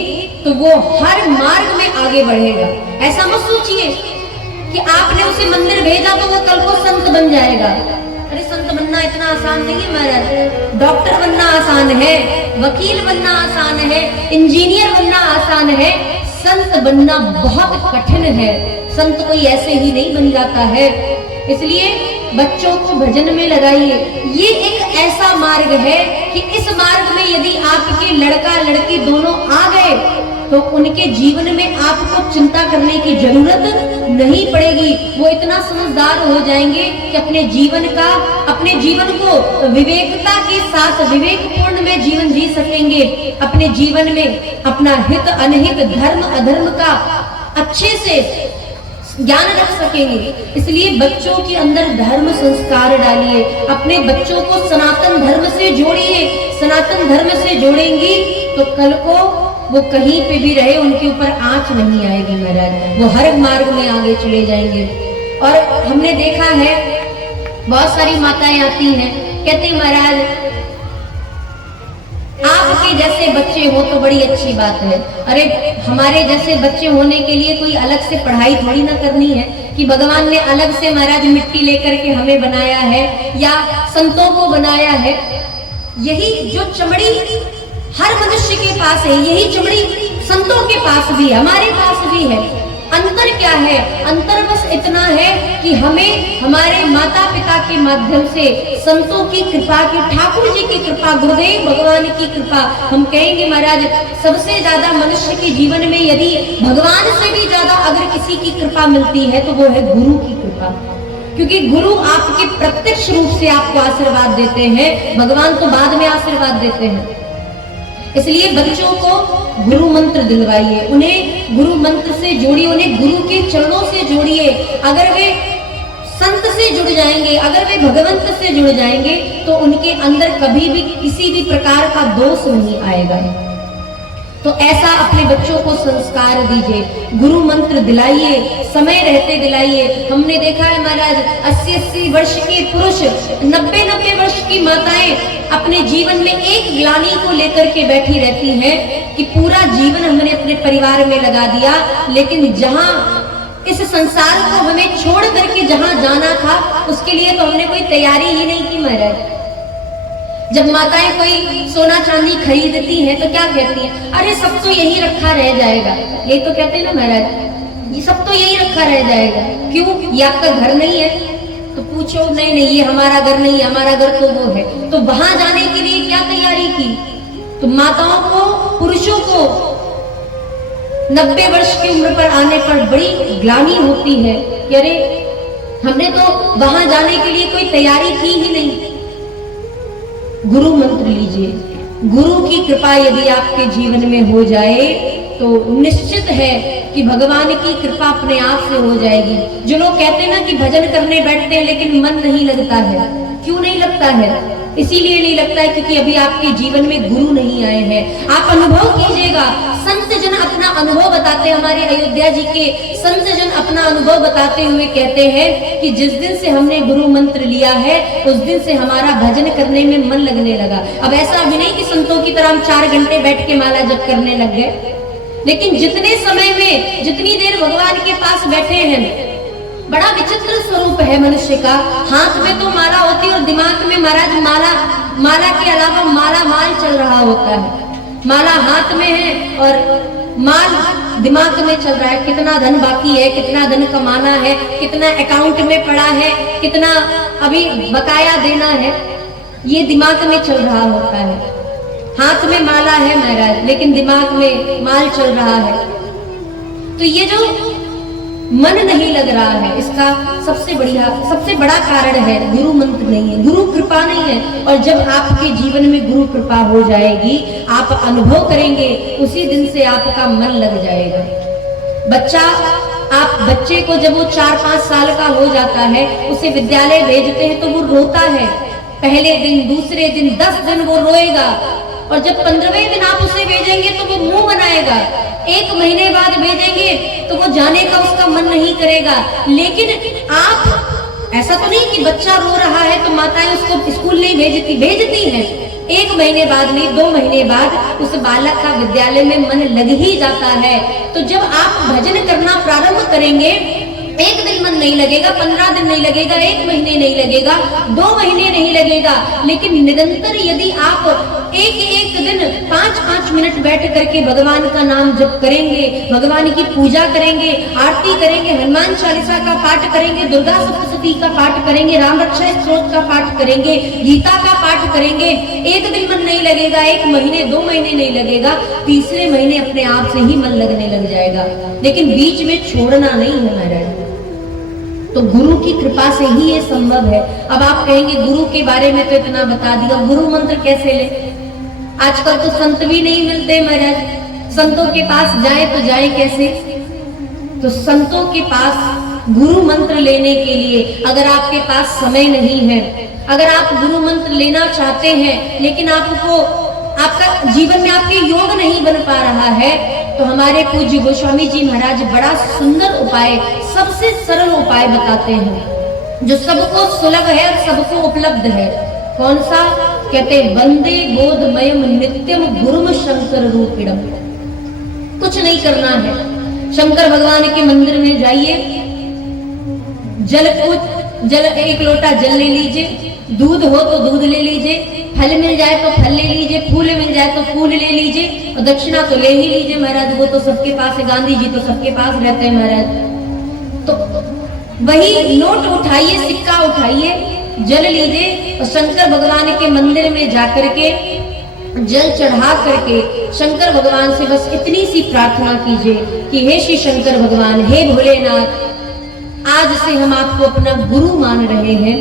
तो वो हर मार्ग में आगे बढ़ेगा। ऐसा मत सोचिए कि आपने उसे मंदिर भेजा तो वो कल को संत बन जाएगा। अरे संत बनना इतना आसान नहीं है महाराज। डॉक्टर बनना आसान है, वकील बनना आसान है, इंजीनियर बनना आसान है, संत बनना बहुत कठिन है। संत कोई ऐसे ही नहीं बन जाता है। इसलिए बच्चों को भजन में लगाइए। ये एक ऐसा मार्ग है कि इस मार्ग में यदि आपके लड़का लड़की दोनों आ गए तो उनके जीवन में आपको चिंता करने की जरूरत नहीं पड़ेगी। वो इतना समझदार हो जाएंगे कि अपने जीवन को विवेकता के साथ विवेकपूर्ण में जीवन जी सकेंगे। अपने जीवन में अपना हित अनहित, धर्म अधर्म का अच्छे से ज्ञान रख सकेंगे। इसलिए बच्चों के अंदर धर्म संस्कार डालिए, अपने बच्चों को सनातन धर्म से जोड़िए। सनातन धर्म से जोड़ेंगी तो कल को वो कहीं पे भी रहे उनके ऊपर आंच नहीं आएगी महाराज, वो हर मार्ग में आगे चले जाएंगे। और हमने देखा है बहुत सारी माताएं आती हैं, कहती महाराज आपके जैसे बच्चे हो तो बड़ी अच्छी बात है। अरे हमारे जैसे बच्चे होने के लिए कोई अलग से पढ़ाई थोड़ी ना करनी है कि भगवान ने अलग से महाराज मिट्टी लेकर के हमें बनाया है या संतों को बनाया है। यही जो चमड़ी हर मनुष्य के पास है, यही चमड़ी संतों के पास भी है, हमारे पास भी है। अंतर क्या है? अंतर बस इतना है कि हमें हमारे माता पिता के माध्यम से संतों की कृपा की, ठाकुर जी की कृपा, गुरुदेव भगवान की कृपा, हम कहेंगे महाराज सबसे ज्यादा मनुष्य के जीवन में यदि भगवान से भी ज्यादा अगर किसी की कृपा मिलती है तो वो है गुरु की कृपा। क्योंकि गुरु आपके प्रत्यक्ष रूप से आपको आशीर्वाद देते हैं, भगवान तो बाद में आशीर्वाद देते हैं। इसलिए बच्चों को गुरु मंत्र दिलवाइए, उन्हें गुरु मंत्र से जोड़िए, उन्हें गुरु के चरणों से जोड़िए। अगर वे संत से जुड़ जाएंगे, अगर वे भगवंत से जुड़ जाएंगे तो उनके अंदर कभी भी किसी भी प्रकार का दोष नहीं आएगा। तो ऐसा अपने बच्चों को संस्कार दीजिए, गुरु मंत्र दिलाइए, समय रहते दिलाइए। हमने देखा है महाराज 80-80 वर्ष के पुरुष, 90-90 वर्ष की माताएं अपने जीवन में एक ग्लानि को लेकर के बैठी रहती हैं कि पूरा जीवन हमने अपने परिवार में लगा दिया, लेकिन जहां इस संसार को हमें छोड़ करके जहां जाना था उसके लिए तो हमने कोई तैयारी ही नहीं की महाराज। जब माताएं कोई सोना चांदी खरीदती हैं तो क्या कहती हैं? अरे सब तो यही रखा रह जाएगा। ये तो कहते हैं ना महाराज, ये सब तो यही रखा रह जाएगा। क्यों? ये आपका घर नहीं है? तो पूछो नहीं नहीं ये हमारा घर नहीं है, हमारा घर तो वो है। तो वहां जाने के लिए क्या तैयारी की? तो माताओं को, पुरुषों को 90 वर्ष की उम्र पर आने पर बड़ी ग्लानि होती है कि अरे हमने तो वहां जाने के लिए कोई तैयारी की ही नहीं। गुरु मंत्र लीजिए, गुरु की कृपा यदि आपके जीवन में हो जाए तो निश्चित है कि भगवान की कृपा अपने आप से हो जाएगी। जो लोग कहते हैं ना कि भजन करने बैठते हैं लेकिन मन नहीं लगता है, क्यों नहीं लगता है? इसीलिए नहीं लगता है क्योंकि अभी आपके जीवन में गुरु नहीं आए हैं। आप अनुभव कीजिएगा, संत जन अपना अनुभव बताते हैं। हमारे अयोध्या जी के संत जन अपना अनुभव बताते हुए कहते हैं कि जिस दिन से हमने गुरु मंत्र लिया है उस दिन से हमारा भजन करने में मन लगने लगा। अब ऐसा भी नहीं कि संतों की तरह हम 4 घंटे बैठ के माला जप करने लग गए, लेकिन जितने समय में जितनी देर भगवान के पास बैठे हैं, बड़ा विचित्र स्वरूप है मनुष्य का। हाथ में तो माला होती है और दिमाग में महाराज माला के अलावा माला माल चल रहा होता है। माला हाथ में है और माल दिमाग में चल रहा है। कितना धन बाकी है, कितना धन कमाना है, कितना अकाउंट में पड़ा है, कितना अभी बकाया देना है, ये दिमाग में चल रहा होता है। हाथ में माला है महाराज, लेकिन दिमाग में माल चल रहा है। तो ये जो मन नहीं लग रहा है, इसका सबसे बड़ा कारण है गुरु मंत्र नहीं है, गुरु कृपा नहीं है। और जब आपके जीवन में गुरु कृपा हो जाएगी, आप अनुभव करेंगे, उसी दिन से आपका मन लग जाएगा। आप बच्चे को जब वो 4-5 साल का हो जाता है, उसे विद्यालय भेजते हैं तो वो रोता है। पहले दिन, दूसरे दिन, 10 दिन वो रोएगा, और जब 15वें दिन आप उसे भेजेंगे तो वो मुंह बनाएगा। 1 महीने बाद भेजेंगे तो वो जाने का उसका मन नहीं करेगा। लेकिन आप, ऐसा तो नहीं कि बच्चा रो रहा है तो माताएं उसको स्कूल नहीं भेजती हैं। 1 महीने बाद नहीं, 2 महीने बाद उस बालक का विद्यालय में मन लग ही जाता है। तो जब आप भजन करना प्रारंभ करेंगे, 1 दिन मन नहीं लगेगा, 15 दिन नहीं लगेगा, 1 महीने नहीं लगेगा, 2 महीने नहीं लगेगा, लेकिन निरंतर यदि आप एक दिन 5-5 मिनट बैठ करके भगवान का नाम जप करेंगे, भगवान की पूजा करेंगे, आरती करेंगे, हनुमान चालीसा का पाठ करेंगे, दुर्गा सप्तशती का पाठ करेंगे, राम रक्षा स्तोत्र का पाठ करेंगे, गीता का पाठ करेंगे, 1 दिन मन नहीं लगेगा, 1 महीने 2 महीने नहीं लगेगा, तीसरे महीने अपने आप से ही मन लगने लग जाएगा। लेकिन बीच में छोड़ना नहीं है महाराज। तो गुरु की कृपा से ही ये संभव है। अब आप कहेंगे गुरु के बारे में तो इतना बता दिया, गुरु मंत्र कैसे ले? आजकल तो संत भी नहीं मिलते महाराज, संतों के पास जाए तो जाए कैसे? तो संतों के पास गुरु मंत्र लेने के लिए अगर आपके पास समय नहीं है, अगर आप गुरु मंत्र लेना चाहते हैं लेकिन आपका जीवन में आपके योग नहीं बन पा रहा है, तो हमारे पूज्य गोस्वामी जी महाराज बड़ा सुंदर उपाय, सबसे सरल उपाय बताते हैं जो सबको सुलभ है और सबको उपलब्ध है। कौन सा? कहते वंदे बोधमयम नित्यम गुरुम शंकर रूपिणम। कुछ नहीं करना है, शंकर भगवान के मंदिर में जाइए, जल 1 लोटा जल ले लीजिए, दूध हो तो दूध ले लीजिए, फल मिल जाए तो फल ले लीजिए, फूल मिल जाए तो फूल ले लीजिए, और दक्षिणा तो ले ही लीजिए महाराज, वो तो सबके पास है, गांधी जी तो सबके पास रहते हैं महाराज। तो वही नोट उठाइए, सिक्का उठाइए, जल लीजिए और शंकर भगवान के मंदिर में जाकर के जल चढ़ा करके शंकर भगवान से बस इतनी सी प्रार्थना कीजिए कि हे श्री शंकर भगवान, हे भोलेनाथ, आज से हम आपको अपना गुरु मान रहे हैं,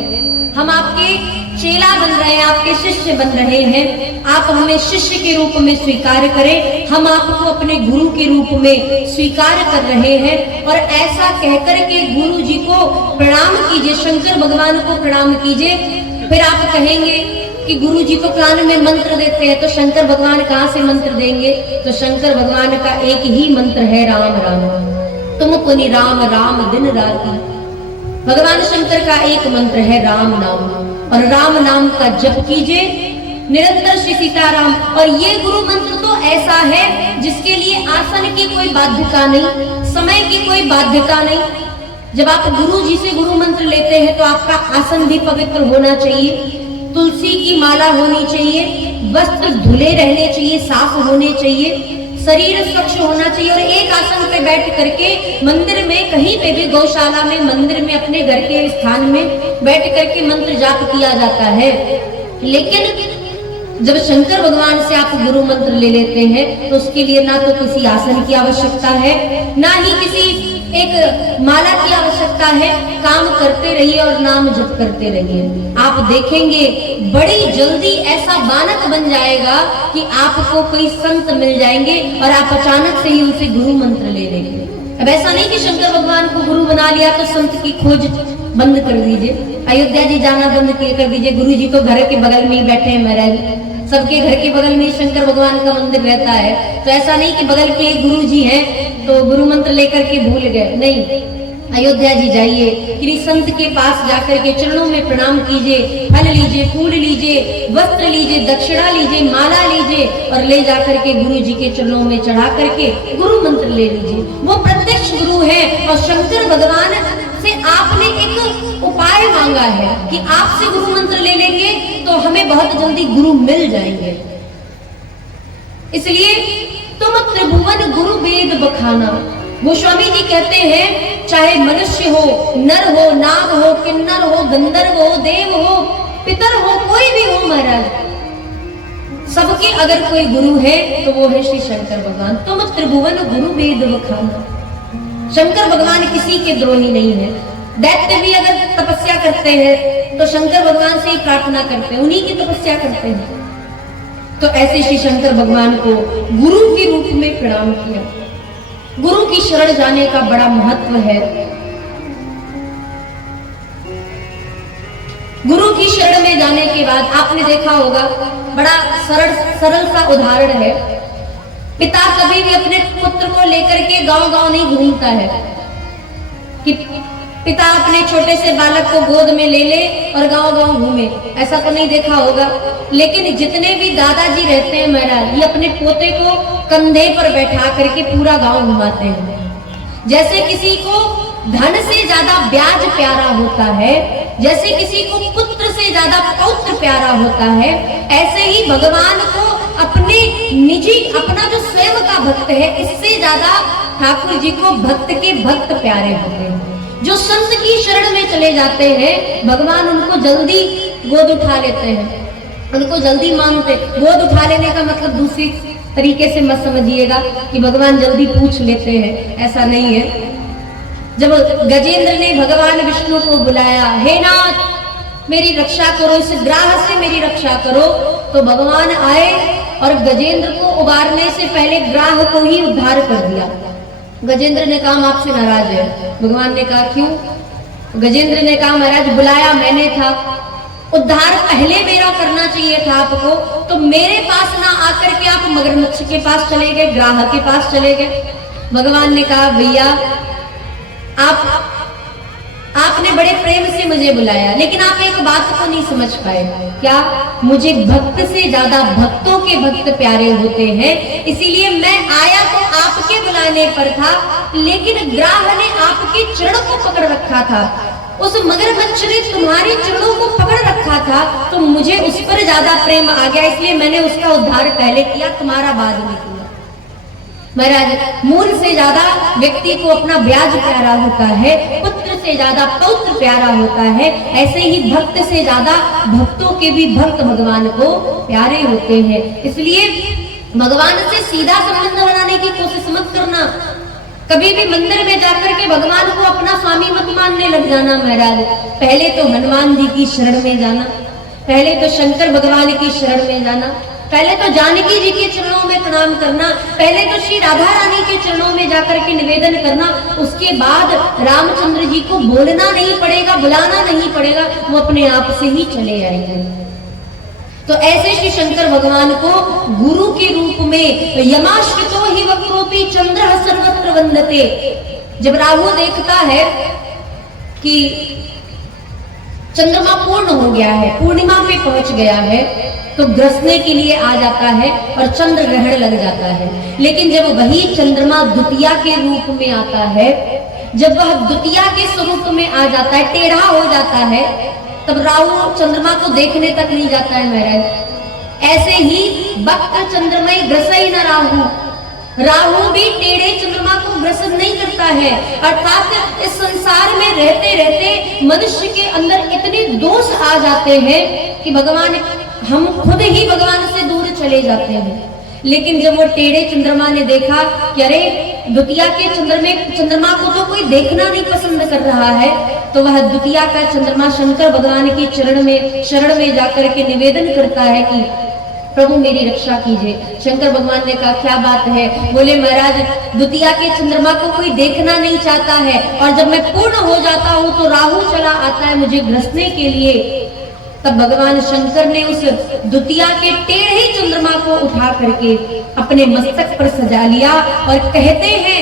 हम आपके चेला बन रहे हैं, आपके शिष्य बन रहे हैं, आप हमें शिष्य के रूप में स्वीकार करें, हम आपको अपने गुरु के रूप में स्वीकार कर रहे हैं। और ऐसा कहकर के गुरु जी को प्रणाम कीजिए, शंकर भगवान को प्रणाम कीजिए। फिर आप कहेंगे कि गुरु जी तो कान में मंत्र देते हैं, तो शंकर भगवान कहाँ से मंत्र देंगे? तो शंकर भगवान का एक ही मंत्र है, राम राम, तुम पुनि राम राम दिन राती। भगवान शंकर का एक मंत्र है राम नाम, और राम नाम का जप कीजिए निरंतर श्री सीताराम। और ये गुरु मंत्र तो ऐसा है जिसके लिए आसन की कोई बाध्यता नहीं, समय की कोई बाध्यता नहीं। जब आप गुरु जी से गुरु मंत्र लेते हैं तो आपका आसन भी पवित्र होना चाहिए, तुलसी की माला होनी चाहिए, वस्त्र धुले रहने चाहिए, साफ होने चाहिए, शरीर स्वच्छ होना चाहिए। और एक आसन पे बैठ करके मंदिर में, कहीं पे भी, गौशाला में, मंदिर में, अपने घर के स्थान में बैठ करके मंत्र जाप किया जाता है। लेकिन जब शंकर भगवान से आप गुरु मंत्र ले लेते हैं तो उसके लिए ना तो किसी आसन की आवश्यकता है, ना ही किसी एक माला की आवश्यकता है। काम करते रहिए और नाम जप करते रहिए, आप देखेंगे बड़ी जल्दी ऐसा बालक बन जाएगा कि आपको कोई संत मिल जाएंगे और आप अचानक से ही उनसे गुरु मंत्र ले लेंगे। अब ऐसा नहीं कि शंकर भगवान को गुरु बना लिया तो संत की खोज बंद कर दीजिए, अयोध्या जी जाना बंद कर दीजिए। गुरु जी तो घर के बगल में ही बैठे हैं महाराज, सबके घर के बगल में ही शंकर भगवान का मंदिर रहता है। तो ऐसा नहीं कि बगल के एक गुरु जी हैं तो गुरु मंत्र लेकर के भूल गए, नहीं, अयोध्या जी जाइए, किसी संत के पास जाकर के चरणों में प्रणाम कीजिए, फल लीजिए, फूल लीजिए, वस्त्र लीजिए, दक्षिणा लीजिए, माला लीजिए और ले जाकर के गुरु जी के चरणों में चढ़ा करके गुरु मंत्र ले लीजिए। वो प्रत्यक्ष गुरु है और शंकर भगवान से आपने एक उपाय मांगा है कि आपसे गुरु मंत्र ले लेंगे तो हमें बहुत जल्दी गुरु मिल जाएंगे। इसलिए तुम त्रिभुवन गुरु वेद बखाना। गोस्वामी जी कहते हैं चाहे मनुष्य हो, नर हो, नाग हो, किन्नर हो, गंधर्व हो, देव हो, पितर हो, कोई भी हो महाराज, सबके अगर कोई गुरु है तो वो है श्री शंकर भगवान। तुम त्रिभुवन गुरु वेद बखाना। शंकर भगवान किसी के द्रोही नहीं है। दैत्य भी अगर तपस्या करते हैं तो शंकर भगवान से ही प्रार्थना करते हैं, उन्हीं की तपस्या करते हैं। तो ऐसे श्री शंकर भगवान को गुरु के रूप में प्रणाम किया। गुरु की शरण जाने का बड़ा महत्व है। गुरु की शरण में जाने के बाद आपने देखा होगा बड़ा सरल सा उदाहरण है। पिता कभी भी अपने पुत्र को लेकर के गांव-गांव नहीं घूमता है कि पिता अपने छोटे से बालक को गोद में ले ले और गांव-गांव घूमे, ऐसा तो नहीं देखा होगा। लेकिन जितने भी दादाजी रहते हैं महाराज, ये अपने पोते को कंधे पर बैठा करके पूरा गांव घुमाते हैं। जैसे किसी को धन से ज्यादा ब्याज प्यारा होता है, जैसे किसी को पुत्र से ज्यादा पौत्र प्यारा होता है, ऐसे ही भगवान को अपने निजी, अपना जो स्वयं का भक्त है, इससे ज्यादा ठाकुर जी को भक्त के भक्त प्यारे होते हैं। जो संत की शरण में चले जाते हैं भगवान उनको जल्दी गोद उठा लेते हैं, उनको जल्दी मानते। गोद उठा लेने का मतलब दूसरी तरीके से मत समझिएगा कि भगवान जल्दी पूछ लेते हैं, ऐसा नहीं है। जब गजेंद्र ने भगवान विष्णु को बुलाया, हे नाथ मेरी रक्षा करो, इस ग्राह से मेरी रक्षा करो, तो भगवान आए और गजेंद्र को उबारने से पहले ग्राह को ही उद्धार कर दिया। गजेंद्र ने कहा आपसे नाराज है। भगवान ने कहा क्यों? गजेंद्र ने कहा महाराज बुलाया मैंने था, उद्धार पहले मेरा करना चाहिए था आपको, तो मेरे पास ना आकर के आप मगरमच्छ के पास चले गए, ग्राह के पास चले गए। भगवान ने कहा भैया आपने बड़े प्रेम से मुझे बुलाया, लेकिन आप एक बात को नहीं समझ पाए। क्या? मुझे भक्त से ज्यादा भक्तों के भक्त प्यारे होते हैं, इसीलिए मैं आया तो आपके बुलाने पर था, लेकिन ग्राह ने आपके चरण को पकड़ रखा था, उस मगरमच्छ ने तुम्हारे चरणों को पकड़ रखा था, तो मुझे उस पर ज्यादा प्रेम आ गया, इसलिए मैंने उसका उद्धार पहले किया, तुम्हारा बाद में किया। महाराज मूल से ज्यादा व्यक्ति को अपना ब्याज प्यारा होता है, पुत्र से ज्यादा पौत्र प्यारा होता है, ऐसे ही भक्त से ज्यादा भक्तों के भी भक्त भगवान को प्यारे होते हैं। इसलिए भगवान से सीधा संबंध बनाने की कोशिश मत करना। कभी भी मंदिर में जाकर के भगवान को अपना स्वामी मत मानने लग जाना महाराज। पहले तो हनुमान जी की शरण में जाना, पहले तो शंकर भगवान की शरण में जाना, पहले तो जानकी जी के चरणों में प्रणाम करना, पहले तो श्री राधा रानी के चरणों में जाकर के निवेदन करना, उसके बाद रामचंद्र जी को बोलना नहीं पड़ेगा, बुलाना नहीं पड़ेगा, वो अपने आप से ही चले आएंगे। तो ऐसे श्री शंकर भगवान को गुरु के रूप में यमाश्रितो ही वक्रोपी चंद्र सर्वत्र वंदते। जब राहु देखता है कि चंद्रमा पूर्ण हो गया है, पूर्णिमा पे पहुंच गया है, तो ग्रसने के लिए आ जाता है और चंद्र ग्रहण लग जाता है। लेकिन जब वही चंद्रमा द्वितीया के रूप में आता है, जब वह द्वितीया के स्वरूप में आ जाता है, टेढ़ा हो जाता है, तब राहु चंद्रमा को देखने तक नहीं जाता है महाराज। ऐसे ही वक्त चंद्रमय ग्रसई न राहु, राहु भी टेढ़े चंद्रमा को ग्रसन नहीं करता है। अर्थात इस संसार में रहते रहते मनुष्य के अंदर इतने दोष आ जाते हैं कि भगवान, हम खुद ही भगवान से दूर चले जाते हैं। लेकिन जब वो टेढ़े चंद्रमा ने देखा कि अरे द्वितीया के चंद्रमा को तो कोई देखना नहीं पसंद कर रहा है, तो वह द्वितीया का चंद्रमा शंकर भगवान की शरण में जाकर के निवेदन करता है कि प्रभु मेरी रक्षा कीजिए। शंकर भगवान ने कहा क्या बात है? बोले महाराज द्वितीया के चंद्रमा को कोई देखना नहीं चाहता है और जब मैं पूर्ण हो जाता हूँ तो राहु चला आता है मुझे ग्रसने के लिए। तब भगवान शंकर ने उस द्वितीया के टेढ़े चंद्रमा को उठा करके अपने मस्तक पर सजा लिया और कहते हैं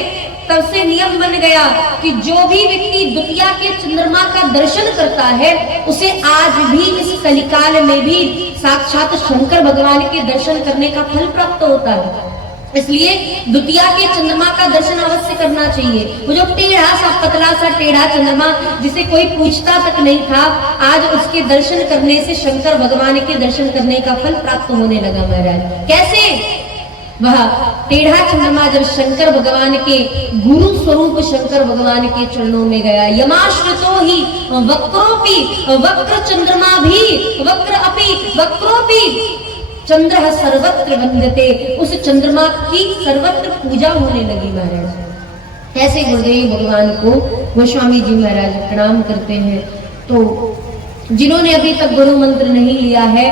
तब से नियम बन गया कि जो भी व्यक्ति द्वितीया के चंद्रमा का दर्शन करता है उसे आज भी इस कलिकाल में भी साक्षात शंकर भगवान के दर्शन करने का फल प्राप्त होता है। इसलिए द्वितीया के चंद्रमा का दर्शन अवश्य करना चाहिए। वो जो टेढ़ा सा पतला सा टेढ़ा चंद्रमा जिसे कोई पूछता तक नहीं था, आज उसके दर्शन करने से शंकर भगवान के दर्शन करने का फल प्राप्त होने लगा महाराज। कैसे? वह टेढ़ा चंद्रमा जब शंकर भगवान के गुरु स्वरूप शंकर भगवान के चरणों में गया, यमाश्रितो ही वक्रोपि वक्र चंद्रमा भी वक्र अपि वक्रोपि चंद्र सर्वत्र वंदते, उस चंद्रमा की सर्वत्र पूजा होने लगी महाराज। ऐसे गुरुदेव भगवान को गोस्वामी जी महाराज प्रणाम करते हैं। तो जिन्होंने अभी तक गुरु मंत्र नहीं लिया है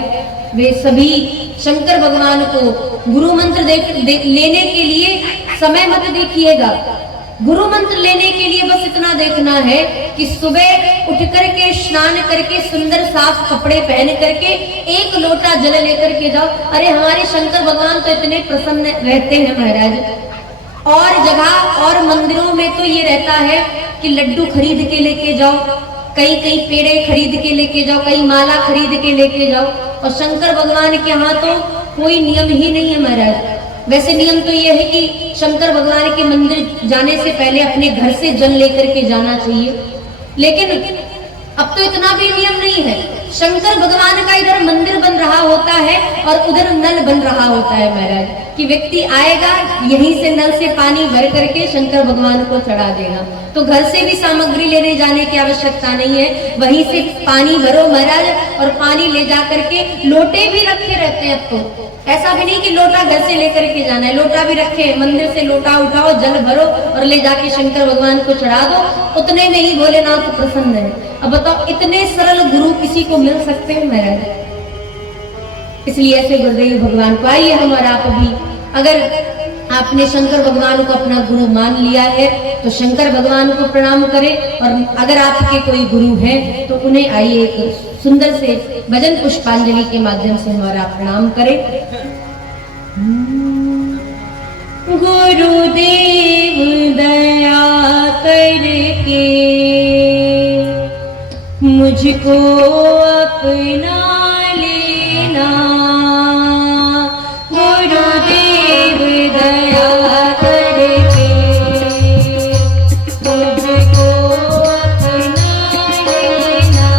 वे सभी शंकर भगवान को गुरु मंत्र लेने के लिए समय मत देखिएगा। गुरु मंत्र लेने के लिए बस इतना देखना है कि सुबह उठ करके स्नान करके सुंदर साफ कपड़े पहन करके एक लोटा जल लेकर के जाओ। अरे हमारे शंकर भगवान तो इतने प्रसन्न रहते हैं महाराज। और जगह और मंदिरों में तो ये रहता है कि लड्डू खरीद के लेके जाओ, कहीं कहीं पेड़े खरीद के लेके जाओ, कहीं माला खरीद के लेके जाओ। और शंकर भगवान के यहाँ तो कोई नियम ही नहीं है महाराज। वैसे नियम तो यह है कि शंकर भगवान के मंदिर जाने से पहले अपने घर से जल लेकर के जाना चाहिए, लेकिन अब तो इतना भी नियम नहीं है। शंकर भगवान का इधर मंदिर बन रहा होता है और उधर नल बन रहा होता है महाराज, कि व्यक्ति आएगा यहीं से नल से पानी भर करके शंकर भगवान को चढ़ा देगा। तो घर से भी सामग्री लेने जाने की आवश्यकता नहीं है, वहीं से पानी भरो महाराज और पानी ले जा करके लोटे भी रखे रहते हैं। अब तो ऐसा भी नहीं कि लोटा घर से लेकर के जाना है, लोटा भी रखे, मंदिर से लोटा उठाओ, जल भरो और ले जाके शंकर भगवान को चढ़ा दो, उतने में ही भोलेनाथ प्रसन्न है। अब बताओ इतने सरल गुरु किसी को मिल सकते हैं महाराज? इसलिए ऐसे गुरुदेव भगवान को आइए हम और आप भी, अगर आपने शंकर भगवान को अपना गुरु मान लिया है तो शंकर भगवान को प्रणाम करें, और अगर आपके कोई गुरु हैं तो उन्हें आइए एक सुंदर से भजन पुष्पांजलि के माध्यम से हमारा प्रणाम करें। गुरुदेव दया करके मुझको अपना लेना, गुरुदेव दया करके मुझको अपना लेना,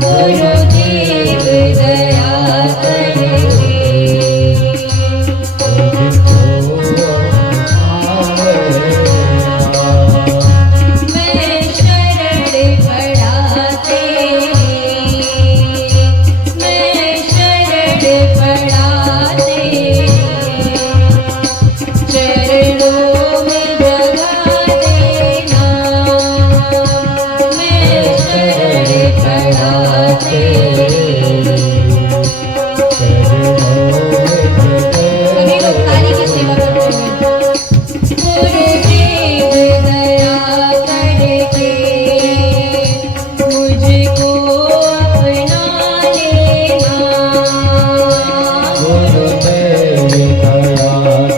गुरुदेव दया करके मैं शरण पड़ाते, मैं शरण पड़ाते, चरणों में जगा देना, मैं शरण पड़ाते। सभी लोग ताली की सेवा करते हैं। गुरुदेव दया करके मुझको अपना लेना, गुरुदेव दया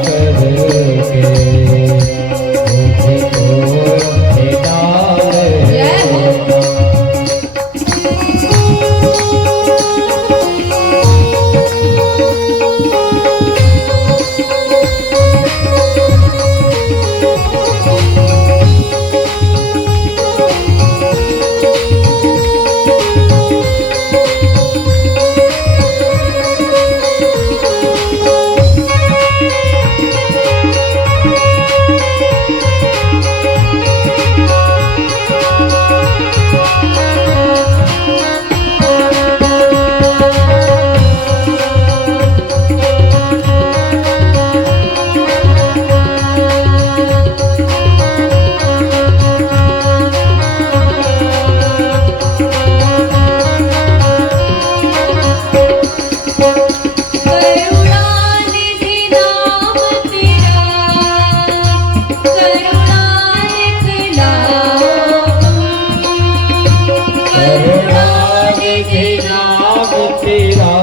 करके मुझको अपना लेना। निधि नाम तेरा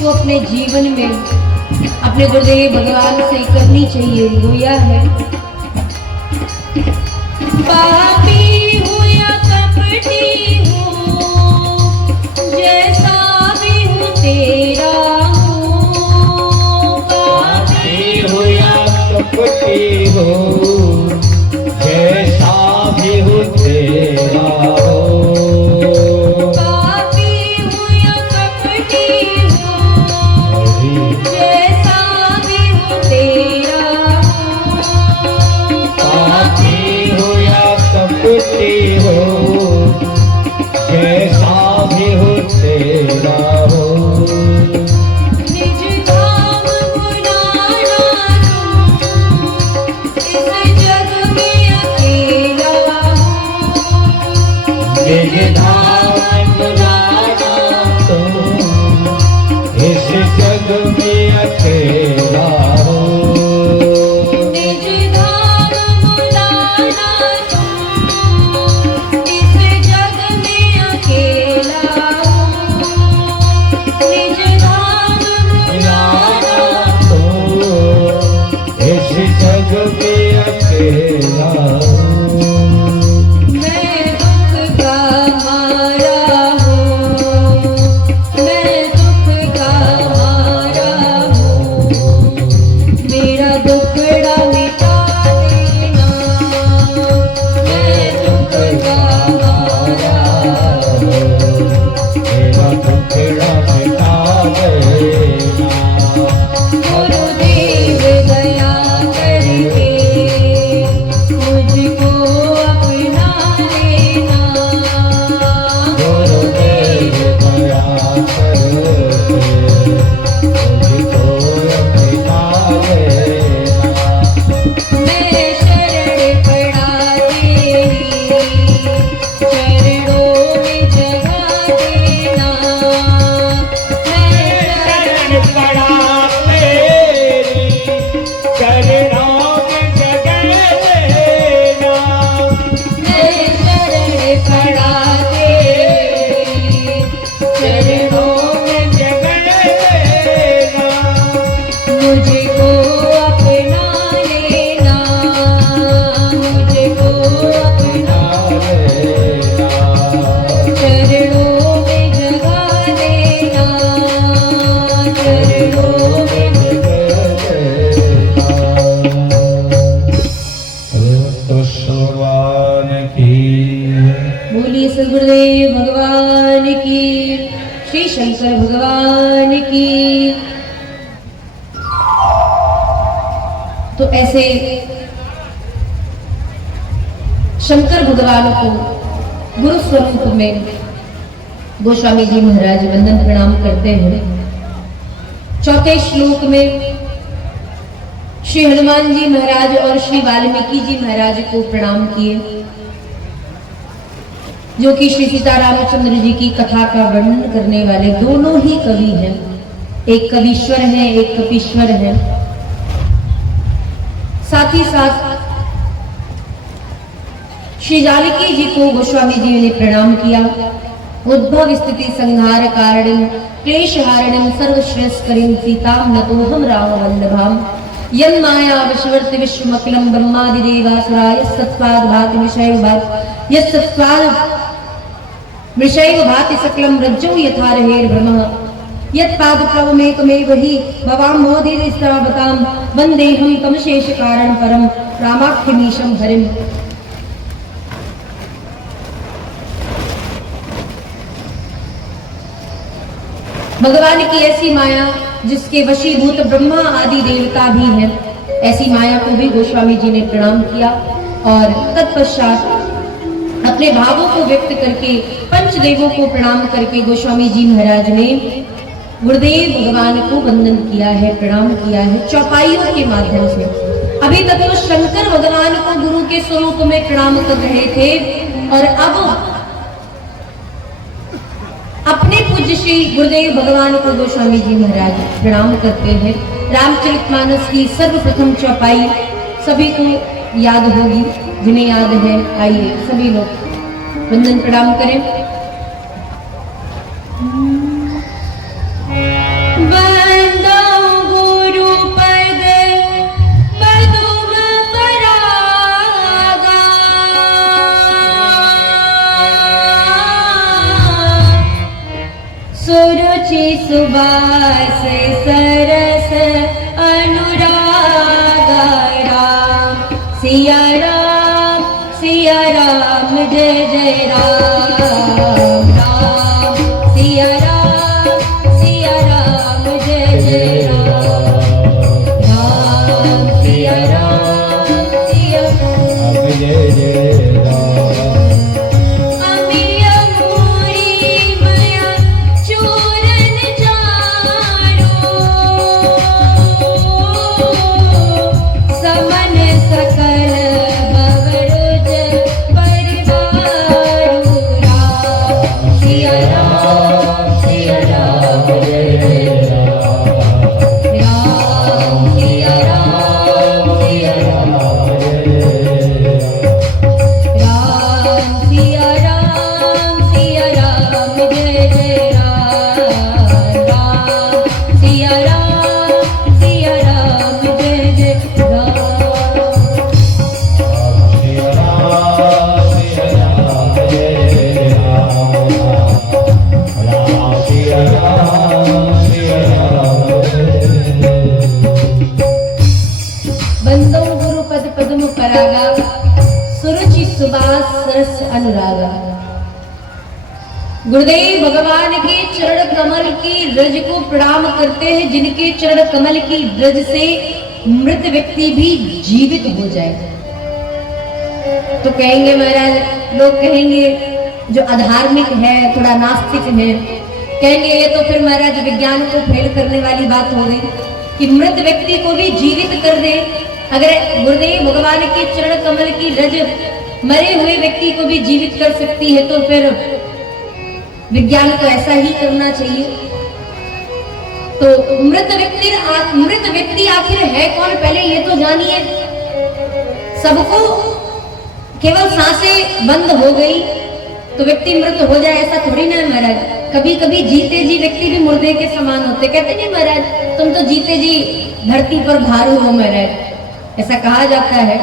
को अपने जीवन में अपने गुरुदेव भगवान से करनी चाहिए वो यह है पापी निज धाम बुलाना तो इस जग में अकेला हो। निज धाम बुलाना तू इस जग में अकेला हो। निज धाम बुलाना तो इस जग में अकेला हो। मैं दुख का मारा हूँ, मैं दुख का मारा हूँ। मेरा दुखड़ा मिटा देना, मैं दुख का मारा हूँ। मेरा दुखड़ा मिटा देना। गुरुदेव दया करके मुझको अपना लेना। गुरुदेव दया करके मुझको अपना लेना। मैं शरण पड़ा तेरी चरणों में जगा देना। मैं शरण पड़ा तेरी चरणों में जगह देना। मैं शरण पड़ा तेरी चरणों में जगह देना। मुझको अपना लेना, मुझको अपना चरणों में जगा देना, चरणों में भगवान की बोलिए सद्गुरुदेव भगवान की, श्री शंकर भगवान की। तो ऐसे शंकर भगवान को गुरु स्वरूप में गोस्वामी जी महाराज वंदन प्रणाम करते हैं। चौथे श्लोक में श्री हनुमान जी महाराज और श्री वाल्मीकि जी महाराज को प्रणाम किए, जो कि श्री सीता रामचंद्र जी की कथा का वर्णन करने वाले दोनों ही कवि हैं। एक कवीश्वर हैं, एक कपीश्वर हैं। साथ ही साथ श्री जानकी जी को गोस्वामी जी ने प्रणाम किया। उद्भव स्थिति संहार कारणिम क्लेश हारणिम सर्वश्रेष्ठकरीम सीताम नतोहम राम वल्लभाम यम माया विश्वर्ति विश्वमखिलम ब्रह्मादि देवासुराय सत्पाद भाति विषय भात यत्सत्पाद विषय भाति सकलम रज्जौ यथा रहेर ब्रह्म यत्पादप्लवमेकमेव हि भवाम मोदिस्तावताम वन्देहं तमशेष कारण परम रामाख्यमीशं हरिम। भगवान की ऐसी माया जिसके वशीभूत ब्रह्मा आदि देवता भी हैं, ऐसी माया को भी गोस्वामी जी ने प्रणाम किया और तत्पश्चात अपने भावों को व्यक्त करके पंचदेवों को प्रणाम करके गोस्वामी जी महाराज ने गुरुदेव भगवान को वंदन किया है, प्रणाम किया है चौपाइयों के माध्यम से। अभी तक तो शंकर भगवान को गुरु के स्वरूप में प्रणाम कर रहे थे और अब अपने पूज्य श्री गुरुदेव भगवान को गोस्वामी जी महाराज प्रणाम करते हैं। रामचरितमानस की सर्वप्रथम चौपाई सभी को याद होगी, जिन्हें याद है आइए सभी लोग वंदन प्रणाम करें। सुरुचि सुबास सरस अनुराग राम सिया राम जय जय राम राम सिया राम जय जय राम राम सिया राम जय जय राम। सकल बवरुज परिवार सुबास सरस अनुरागा। गुरुदेव भगवान के चरण कमल की रज को प्रणाम करते हैं, जिनके चरण कमल की रज से मृत व्यक्ति भी जीवित हो जाए। तो कहेंगे महाराज, लोग कहेंगे जो अधार्मिक है, थोड़ा नास्तिक है, कहेंगे ये तो फिर महाराज विज्ञान को फेल करने वाली बात हो गई कि मृत व्यक्ति को भी जीवित कर दे। अगर गुरुदेव भगवान के चरण कमल की रज मरे हुए व्यक्ति को भी जीवित कर सकती है, तो फिर विज्ञान को ऐसा ही करना चाहिए। तो मृत व्यक्ति आखिर है कौन, पहले ये तो जानिए। सबको केवल सांसें बंद हो गई तो व्यक्ति मृत हो जाए, ऐसा थोड़ी ना है महाराज। कभी कभी जीते जी व्यक्ति भी मुर्दे के समान होते। कहते नहीं महाराज तुम तो जीते जी धरती पर भारू हो महाराज, ऐसा कहा जाता है।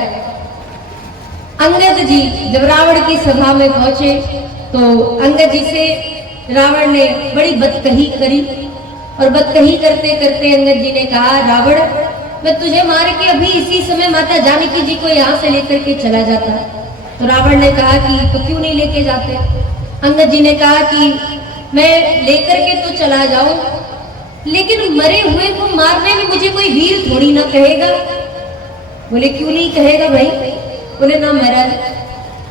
अंगद जी जब रावण की सभा में पहुंचे तो अंगद जी से रावण ने बड़ी बदकही करी, और बदकही करते करते अंगद जी ने कहा, रावण मैं तुझे मार के अभी इसी समय माता जानकी जी को यहाँ से लेकर के चला जाता। तो रावण ने कहा कि तो क्यों नहीं लेके जाते। अंगद जी ने कहा कि मैं लेकर के तो चला जाऊं, लेकिन मरे हुए को मारने में मुझे कोई वीर थोड़ी ना कहेगा। बोले क्यों नहीं कहेगा भाई? बोले ना महाराज,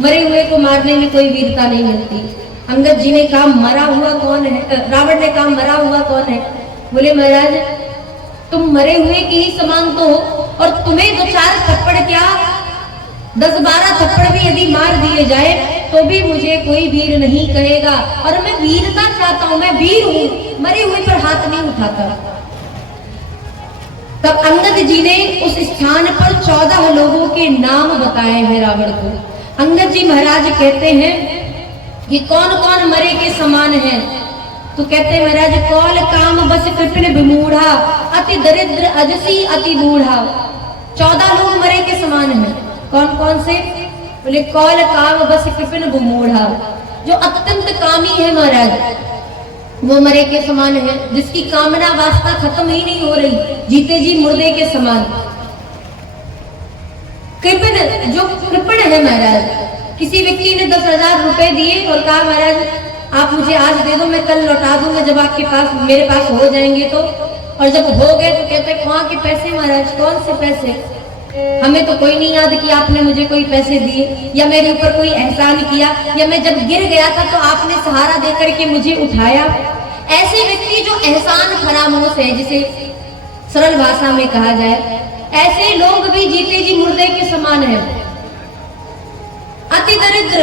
मरे हुए को मारने में कोई वीरता नहीं मिलती। अंगद जी ने कहा मरा हुआ कौन है? रावण ने कहा मरा हुआ कौन है? बोले महाराज तुम मरे हुए के ही समान तो हो, और तुम्हें 2-4 थप्पड़ क्या 10-12 थप्पड़ भी यदि मार दिए जाए तो भी मुझे कोई वीर नहीं कहेगा। और मैं वीरता चाहता हूं, मैं वीर हूं, मरे हुए पर हाथ नहीं उठाता। तब अंगद जी ने उस स्थान पर 14 लोगों के नाम बताए हैं रावण को। अंगद जी महाराज कहते हैं कि कौन कौन मरे के समान है। तो कहते हैं महाराज कौल काम बस कृपण विमूढ़ा, अति दरिद्र अजसी अति बूढ़ा। 14 लोग मरे के समान हैं। कौन कौन से? बोले कौल काम बस कृपण विमूढ़ा, जो अत्यंत कामी है महाराज, वो मरे के समान है, जिसकी कामना वासना खत्म ही नहीं हो रही, जीते जी मुर्दे के समान। कृपण, जो कृपण है महाराज, किसी व्यक्ति ने 10,000 रुपए दिए और कहा महाराज आप मुझे आज दे दो, मैं कल लौटा दूंगा जब आपके पास मेरे पास हो जाएंगे तो। और जब हो गए तो कहते कहाँ के पैसे महाराज? कौन से पैसे? हमें तो कोई नहीं याद कि आपने मुझे कोई पैसे दिए, या मेरे ऊपर कोई एहसान किया, या मैं जब गिर गया था तो आपने सहारा देकर के मुझे उठाया। ऐसे व्यक्ति जो एहसान फरामोश है, जिसे सरल भाषा में कहा जाए, ऐसे लोग भी जीते जी मुर्दे के समान है। अति दरिद्र,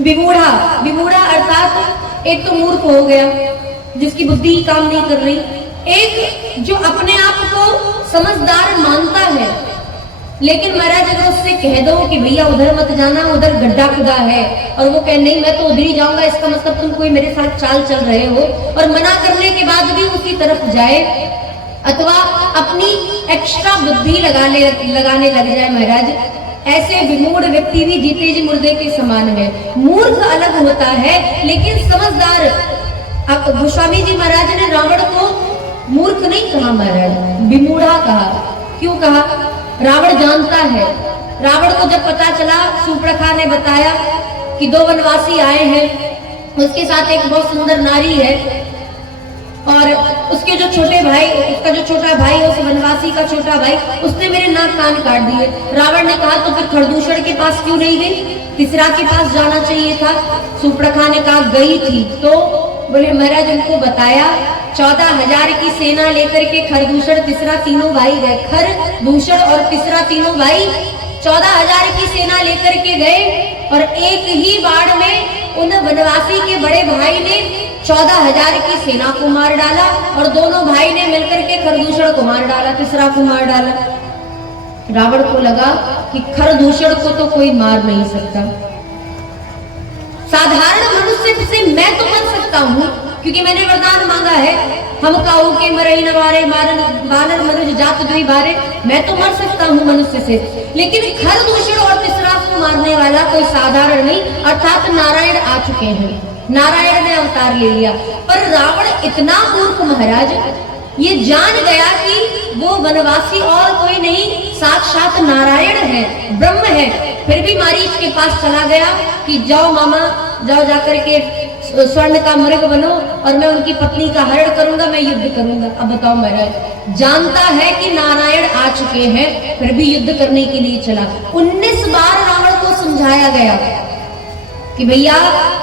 विमूढ़ा, विमूढ़ा अर्थात एक तो मूर्ख हो गया जिसकी बुद्धि काम नहीं कर रही, एक जो अपने आप को समझदार मानता है, लेकिन महाराज अगर उससे कह दो कि भैया उधर मत जाना, उधर गड्ढा खुदा है, और वो कहे नहीं मैं तो उधर ही जाऊंगा, इसका मतलब तुम कोई मेरे साथ चाल चल रहे हो, और मना करने के बाद भी उसी तरफ जाए, अथवा अपनी एक्स्ट्रा बुद्धि लगाने लग जाए महाराज, ऐसे विमूढ़ व्यक्ति भी जीते जी मुर्दे के समान है। मूर्ख अलग होता है लेकिन समझदार। अब गोस्वामी जी महाराज ने रावण को मूर्ख नहीं कहा महाराज, विमूढ़ा कहा। क्यों कहा? रावण जानता है। रावण को जब पता चला, सुपर्णखा ने बताया कि 2 वनवासी आए हैं, उसके साथ एक बहुत सुंदर नारी है, और उसके जो छोटे भाई, उसका जो छोटा भाई है, उस वनवासी का छोटा भाई, उसने मेरे नाक कान काट दिए। रावण ने कहा तो फिर खरदूषण के पास क्यों नहीं गई? तीसरा के पास जाना चाहिए था। सुपर्णखा ने कहा गई थी। तो बोले महाराज उनको बताया, 14,000 की सेना लेकर के खरदूषण तीसरा तीनों भाई गए। खरदूषण और तीसरा तीनों भाई 14,000 की सेना लेकर के गए, और एक ही बाढ़ में उन वनवासी के बड़े भाई ने 14,000 की सेना को मार डाला, और दोनों भाई ने मिलकर के खरदूषण को मार डाला, तीसरा को मार डाला। रावण को लगा कि खरदूषण को तो कोई मार नहीं सकता, साधारण मनुष्य से मैं तो मर सकता हूँ क्योंकि मैंने वरदान मांगा है, हम काऊ के मरई न मारे बानर मनुष्य जात दुई बारे, मैं तो मर सकता हूँ मनुष्य से, लेकिन खरदूषण और तीसरा को मारने वाला कोई साधारण नहीं, अर्थात नारायण आ चुके हैं, नारायण ने अवतार ले लिया। पर रावण इतना मूर्ख महाराज, ये जान गया कि वो वनवासी और कोई नहीं, साक्षात नारायण है, ब्रह्म है, फिर भी मारीच के पास चला गया कि जाओ मामा, जाओ जाकर के स्वर्ण का मृग बनो और मैं उनकी पत्नी का हरण करूंगा, मैं युद्ध करूंगा। अब बताओ महाराज, जानता है कि नारायण आ चुके हैं, फिर भी युद्ध करने के लिए चला। 19 बार रावण को समझाया गया कि भैया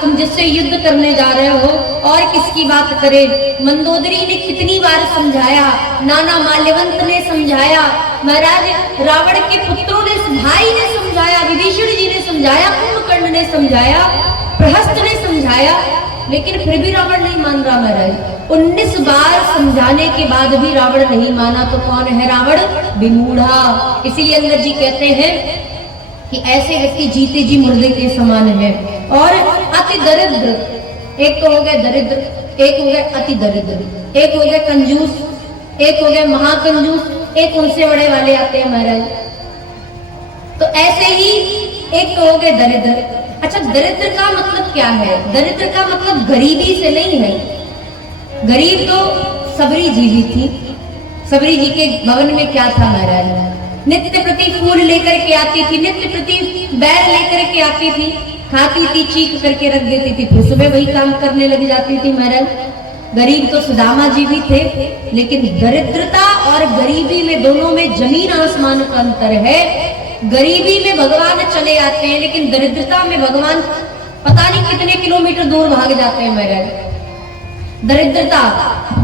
तुम जिससे युद्ध करने जा रहे हो और किसकी बात करे। मंदोदरी ने कितनी बार समझाया, नाना माल्यवंत ने समझाया, महाराज रावण के पुत्रों ने, भाई ने समझाया, विभीषण जी ने समझाया, कुंभकर्ण ने समझाया, प्रहस्त ने समझाया, लेकिन फिर भी रावण नहीं मान रहा महाराज। 19 बार समझाने के बाद भी रावण नहीं माना। तो कौन है रावण? विमूढ़ा। इसीलिए अंदर जी कहते हैं कि ऐसे व्यक्ति जीते जी मुर्दे के समान है। और अति दरिद्र, एक तो हो गए दरिद्र, एक हो गए अति दरिद्र, एक हो गए कंजूस, एक हो गए महाकंजूस, एक उनसे बड़े वाले आते हैं महाराज। तो ऐसे ही एक तो हो गए दरिद्र। अच्छा, दरिद्र का मतलब क्या है? दरिद्र का मतलब गरीबी से नहीं है। गरीब तो सबरी जी भी थी। सबरी जी के भवन में क्या था महाराज? नित्य प्रति फूल लेकर के आती थी, नित्य प्रति बैर लेकर के आती थी, खाती थी, चीख करके रख देती थी, फिर सुबह वही काम करने लग जाती थी महाराज। गरीब तो सुदामा जी भी थे, लेकिन दरिद्रता और गरीबी में, दोनों में जमीन आसमान का अंतर है। गरीबी में भगवान चले आते हैं, लेकिन दरिद्रता में भगवान पता नहीं कितने किलोमीटर दूर भाग जाते हैं महाराज।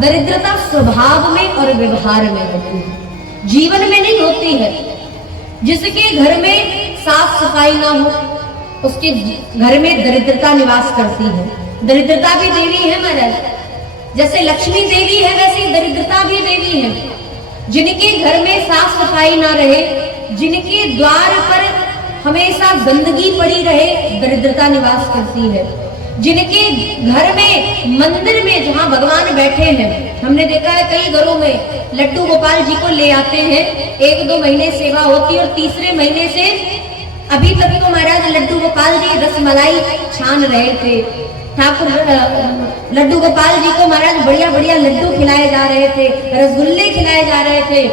दरिद्रता स्वभाव में और व्यवहार में होती है, जीवन में नहीं होती है। जिसके घर में साफ सफाई ना हो, उसके घर में दरिद्रता निवास करती है। दरिद्रता भी देवी है महाराज। जैसे लक्ष्मी देवी है, वैसे दरिद्रता भी देवी है। जिनके घर में साफ सफाई ना रहे, जिनके द्वार पर हमेशा गंदगी पड़ी रहे, दरिद्रता निवास करती है। जिनके घर में, मंदिर में जहां भगवान बैठे हैं, हमने देखा है कई घरों में लड्डू गोपाल जी को ले आते हैं, 1-2 महीने सेवा होती है और तीसरे महीने से अभी तक तो महाराज लड्डू गोपाल जी रसमलाई छान रहे थे। ठाकुर लड्डू गोपाल जी को महाराज बढ़िया बढ़िया लड्डू खिलाए जा रहे थे, रसगुल्ले खिलाए जा रहे थे।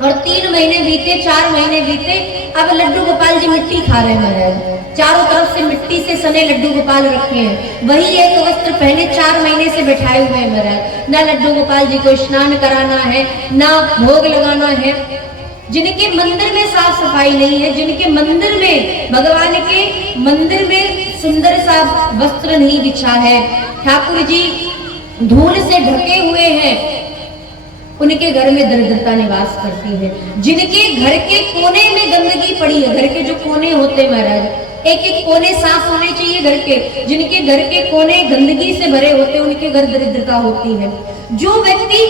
और 3 महीने बीते, 4 महीने बीते, अब लड्डू गोपाल जी मिट्टी खा रहे हैं महाराज। चारों तरफ से मिट्टी से सने लड्डू गोपाल रखे हैं, वही एक वस्त्र पहने 4 महीने से बैठाए हुए हैं महाराज। ना लड्डू गोपाल जी को स्नान कराना है, ना भोग लगाना है। जिनके मंदिर में साफ सफाई नहीं है, जिनके मंदिर में, भगवान के मंदिर में सुंदर सा वस्त्र नहीं बिछा है, ठाकुर जी धूल से ढके हुए हैं, उनके घर में दरिद्रता निवास करती है। जिनके घर के कोने में गंदगी पड़ी है, घर के जो कोने होते महाराज, एक एक कोने साफ होने चाहिए घर के, जिनके घर के कोने गंदगी से भरे होते, उनके घर दरिद्रता होती है। जो व्यक्ति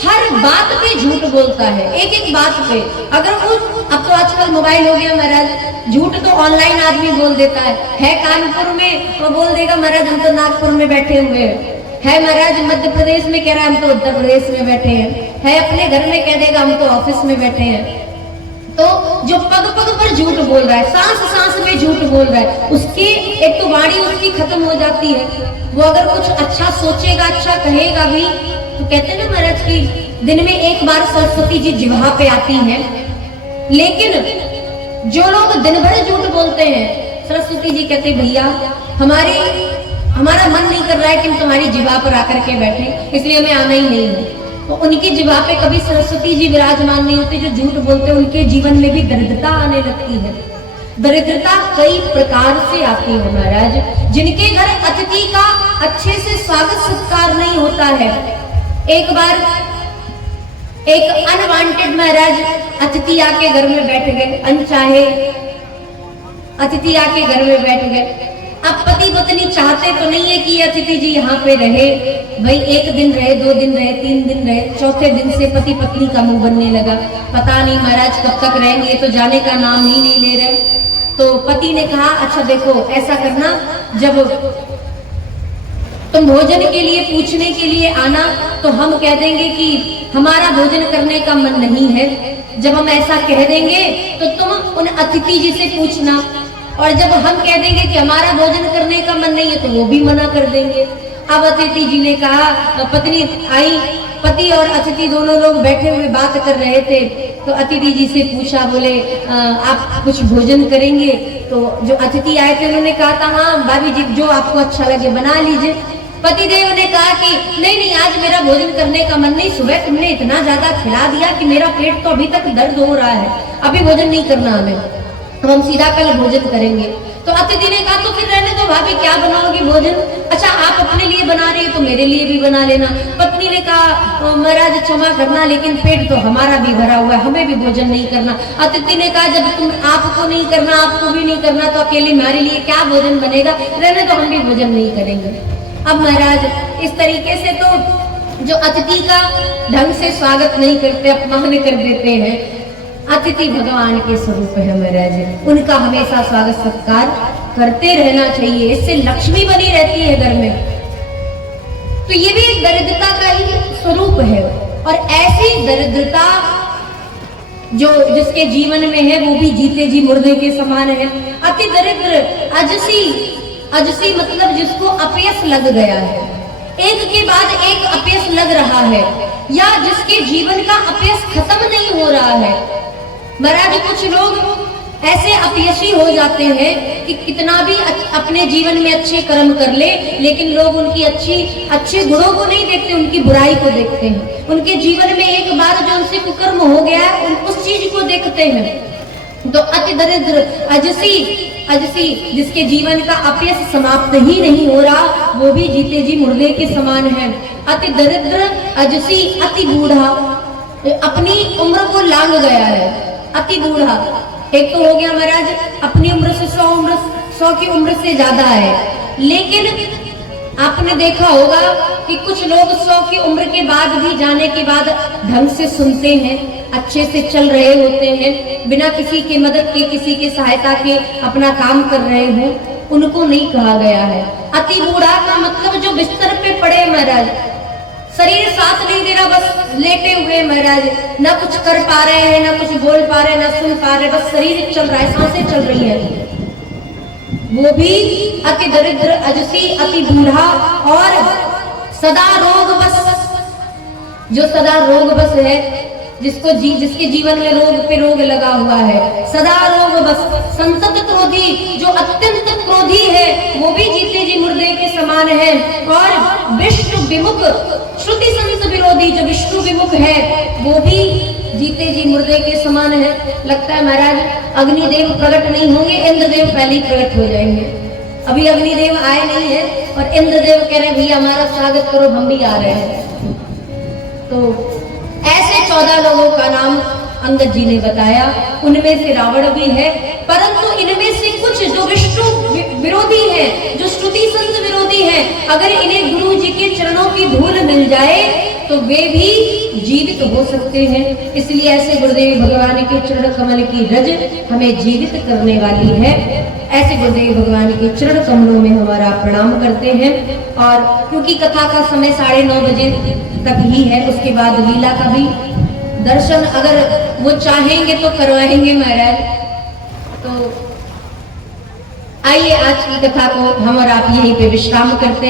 हर बात पे झूठ बोलता है, एक एक बात पे, अगर वो, अब तो आजकल मोबाइल हो गया महाराज, झूठ तो ऑनलाइन आदमी बोल देता है कानपुर में तो बोल देगा महाराज हम तो नागपुर में बैठे हुए हैं, है महाराज मध्य प्रदेश में कह रहा है हम तो उत्तर प्रदेश में बैठे हैं, है अपने घर में कह देगा हम तो ऑफिस में बैठे हैं। तो जो पग पग पर झूठ बोल रहा है, सांस सांस में झूठ बोल रहा है, उसकी एक तो वाणी उसकी खत्म हो जाती है। वो अगर कुछ अच्छा सोचेगा, अच्छा कहेगा भी, तो कहते हैं ना महाराज की दिन में एक बार सरस्वती जी जिह्वा पे आती हैं। लेकिन जो लोग दिन भर झूठ बोलते हैं, सरस्वती जी कहते भैया हमारा मन नहीं कर रहा है कि हम तुम्हारी जिह्वा पर आकर के बैठे, इसलिए हमें आना ही नहीं है। तो उनकी जिह्वा पे कभी सरस्वती जी विराजमान नहीं होती। जो झूठ बोलते हैं उनके जीवन में भी दरिद्रता आने लगती है। दरिद्रता कई प्रकार से आती है महाराज। जिनके घर अतिथि का अच्छे से स्वागत सत्कार नहीं होता है, एक बार एक अनवांटेड महाराज अतिथि आके घर में बैठ गए, अनचाहे अतिथि आके घर में बैठ गए। अब पति पत्नी चाहते तो नहीं है कि अतिथि जी यहाँ पे रहे, भाई 1 दिन रहे, 2 दिन रहे, 3 दिन रहे, चौथे दिन से पति पत्नी का मुंह बनने लगा। पता नहीं महाराज कब तक रहेंगे, तो जाने का नाम ही नहीं ले रहे। तो पति ने कहा अच्छा देखो ऐसा करना, जब तुम भोजन के लिए पूछने के लिए आना तो हम कह देंगे कि हमारा भोजन करने का मन नहीं है। जब हम ऐसा कह देंगे तो तुम उन अतिथि जी से पूछना, और जब हम कह देंगे कि हमारा भोजन करने का मन नहीं है तो वो भी मना कर देंगे। अब अतिथि जी ने कहा, पत्नी आई, पति और अतिथि दोनों लोग बैठे हुए बात कर रहे थे। तो अतिथि जी से पूछा, बोले आप कुछ भोजन करेंगे? तो जो अतिथि आए थे उन्होंने कहा था हाँ भाभी जी जो आपको अच्छा लगे बना लीजिए। पतिदेव ने कहा कि नहीं नहीं आज मेरा भोजन करने का मन नहीं, सुबह तुमने इतना ज्यादा खिला दिया कि मेरा पेट तो अभी तक दर्द हो रहा है, अभी भोजन नहीं करना हमें, तो हम सीधा कल भोजन करेंगे। तो अतिथि ने कहा तो फिर रहने दो भाभी, क्या बनाओगी भोजन? अच्छा आप अपने लिए बना रही हो तो मेरे लिए भी बना लेना। पत्नी ने कहा महाराज क्षमा करना लेकिन पेट तो हमारा भी भरा हुआ है, हमें भी भोजन नहीं करना। अतिथि ने कहा जब तुम आपको नहीं करना आपको भी नहीं करना तो अकेले हमारे लिए क्या भोजन बनेगा, रहने दो हम भी भोजन नहीं करेंगे। अब महाराज इस तरीके से तो जो अतिथि का ढंग से स्वागत नहीं करते, अपमान कर देते हैं, अतिथि भगवान के स्वरूप है महाराज, उनका हमेशा स्वागत सत्कार करते रहना चाहिए, इससे लक्ष्मी बनी रहती है घर में। तो ये भी एक दरिद्रता का ही स्वरूप है, और ऐसी दरिद्रता जो जिसके जीवन में है वो भी जीते जी मुर्दे के समान है। अति दरिद्र अजसी मतलब जिसको अपयश लग गया है, एक के बाद एक अपयश लग रहा है, या जिसके जीवन का अपयश खत्म नहीं हो रहा है। महाराज कुछ लोग ऐसे अपयशी हो जाते हैं कि कितना भी अपने जीवन में अच्छे कर्म कर ले, लेकिन लोग उनकी अच्छे गुणों को नहीं देखते, उनकी बुराई को देखते हैं। उनके जीवन में एक बार जो उनसे कुकर्म हो गया है उस चीज को देखते हैं। तो अति दरिद्र अजसी जिसके जीवन का अपयश समाप्त ही नहीं हो रहा, वो भी जीते जी मुर्दे के समान है। अति दरिद्र अजसी अति बूढ़ा, अपनी उम्र को लांग गया है। अति बूढ़ा एक तो हो गया महाराज अपनी उम्र से 100 की उम्र से ज्यादा है, लेकिन आपने देखा होगा कि कुछ लोग 100 की उम्र के बाद भी जाने के बाद ढंग से सुनते हैं, अच्छे से चल रहे होते हैं, बिना किसी के मदद के किसी के सहायता के अपना काम कर रहे हो, उनको नहीं कहा गया है। अति बूढ़ा का मतलब जो बिस्तर पे पड़े महाराज, शरीर साथ नहीं दे रहा, बस लेटे हुए महाराज, ना कुछ कर पा रहे हैं, ना कुछ बोल पा रहे हैं, ना सुन पा रहे, बस शरीर चल रहा है, सांसें चल रही है, वो भी अति दरिद्र अजसी अति बूढ़ा। और सदा रोग बस, जो सदा रोग बस है, जिसके जीवन में रोग पे रोग लगा हुआ है, सदा रोग बस। संतत क्रोधी जो अत्यंत क्रोधी है वो भी जीते जी मुर्दे के समान है। और विष्णु विमुख श्रुति संत विरोधी जो विष्णु विमुख है वो भी जीते जी मुर्दे के समान है। लगता है महाराज अग्निदेव प्रकट नहीं होंगे, इंद्रदेव पहले ही प्रकट हो जाएंगे। अभी अग्निदेव आए नहीं है और इंद्रदेव कह रहे हैं भैया हमारा स्वागत करो, हम भी आ रहे हैं। तो ऐसे 14 लोगों का नाम अंगद जी ने बताया, उनमें से रावण भी है, परंतु इनमें से कुछ जो विष्णु विरोधी हैं, जो श्रुति संत विरोधी हैं, अगर इन्हें गुरु जी के चरणों की धूल मिल जाए तो वे भी जीवित हो सकते हैं। इसलिए ऐसे गुरुदेव भगवान के चरण कमल की रज हमें जीवित करने वाली है। ऐसे गुरुदेव भगवान के चरण कमलों में हमारा प्रणाम करते हैं। और क्योंकि कथा का समय 9:30 बजे तक ही है, उसके बाद लीला का भी दर्शन अगर वो चाहेंगे तो करवाएंगे महाराज। तो आइए आज की कथा को हम और आप यहीं पे विश्राम करते हैं।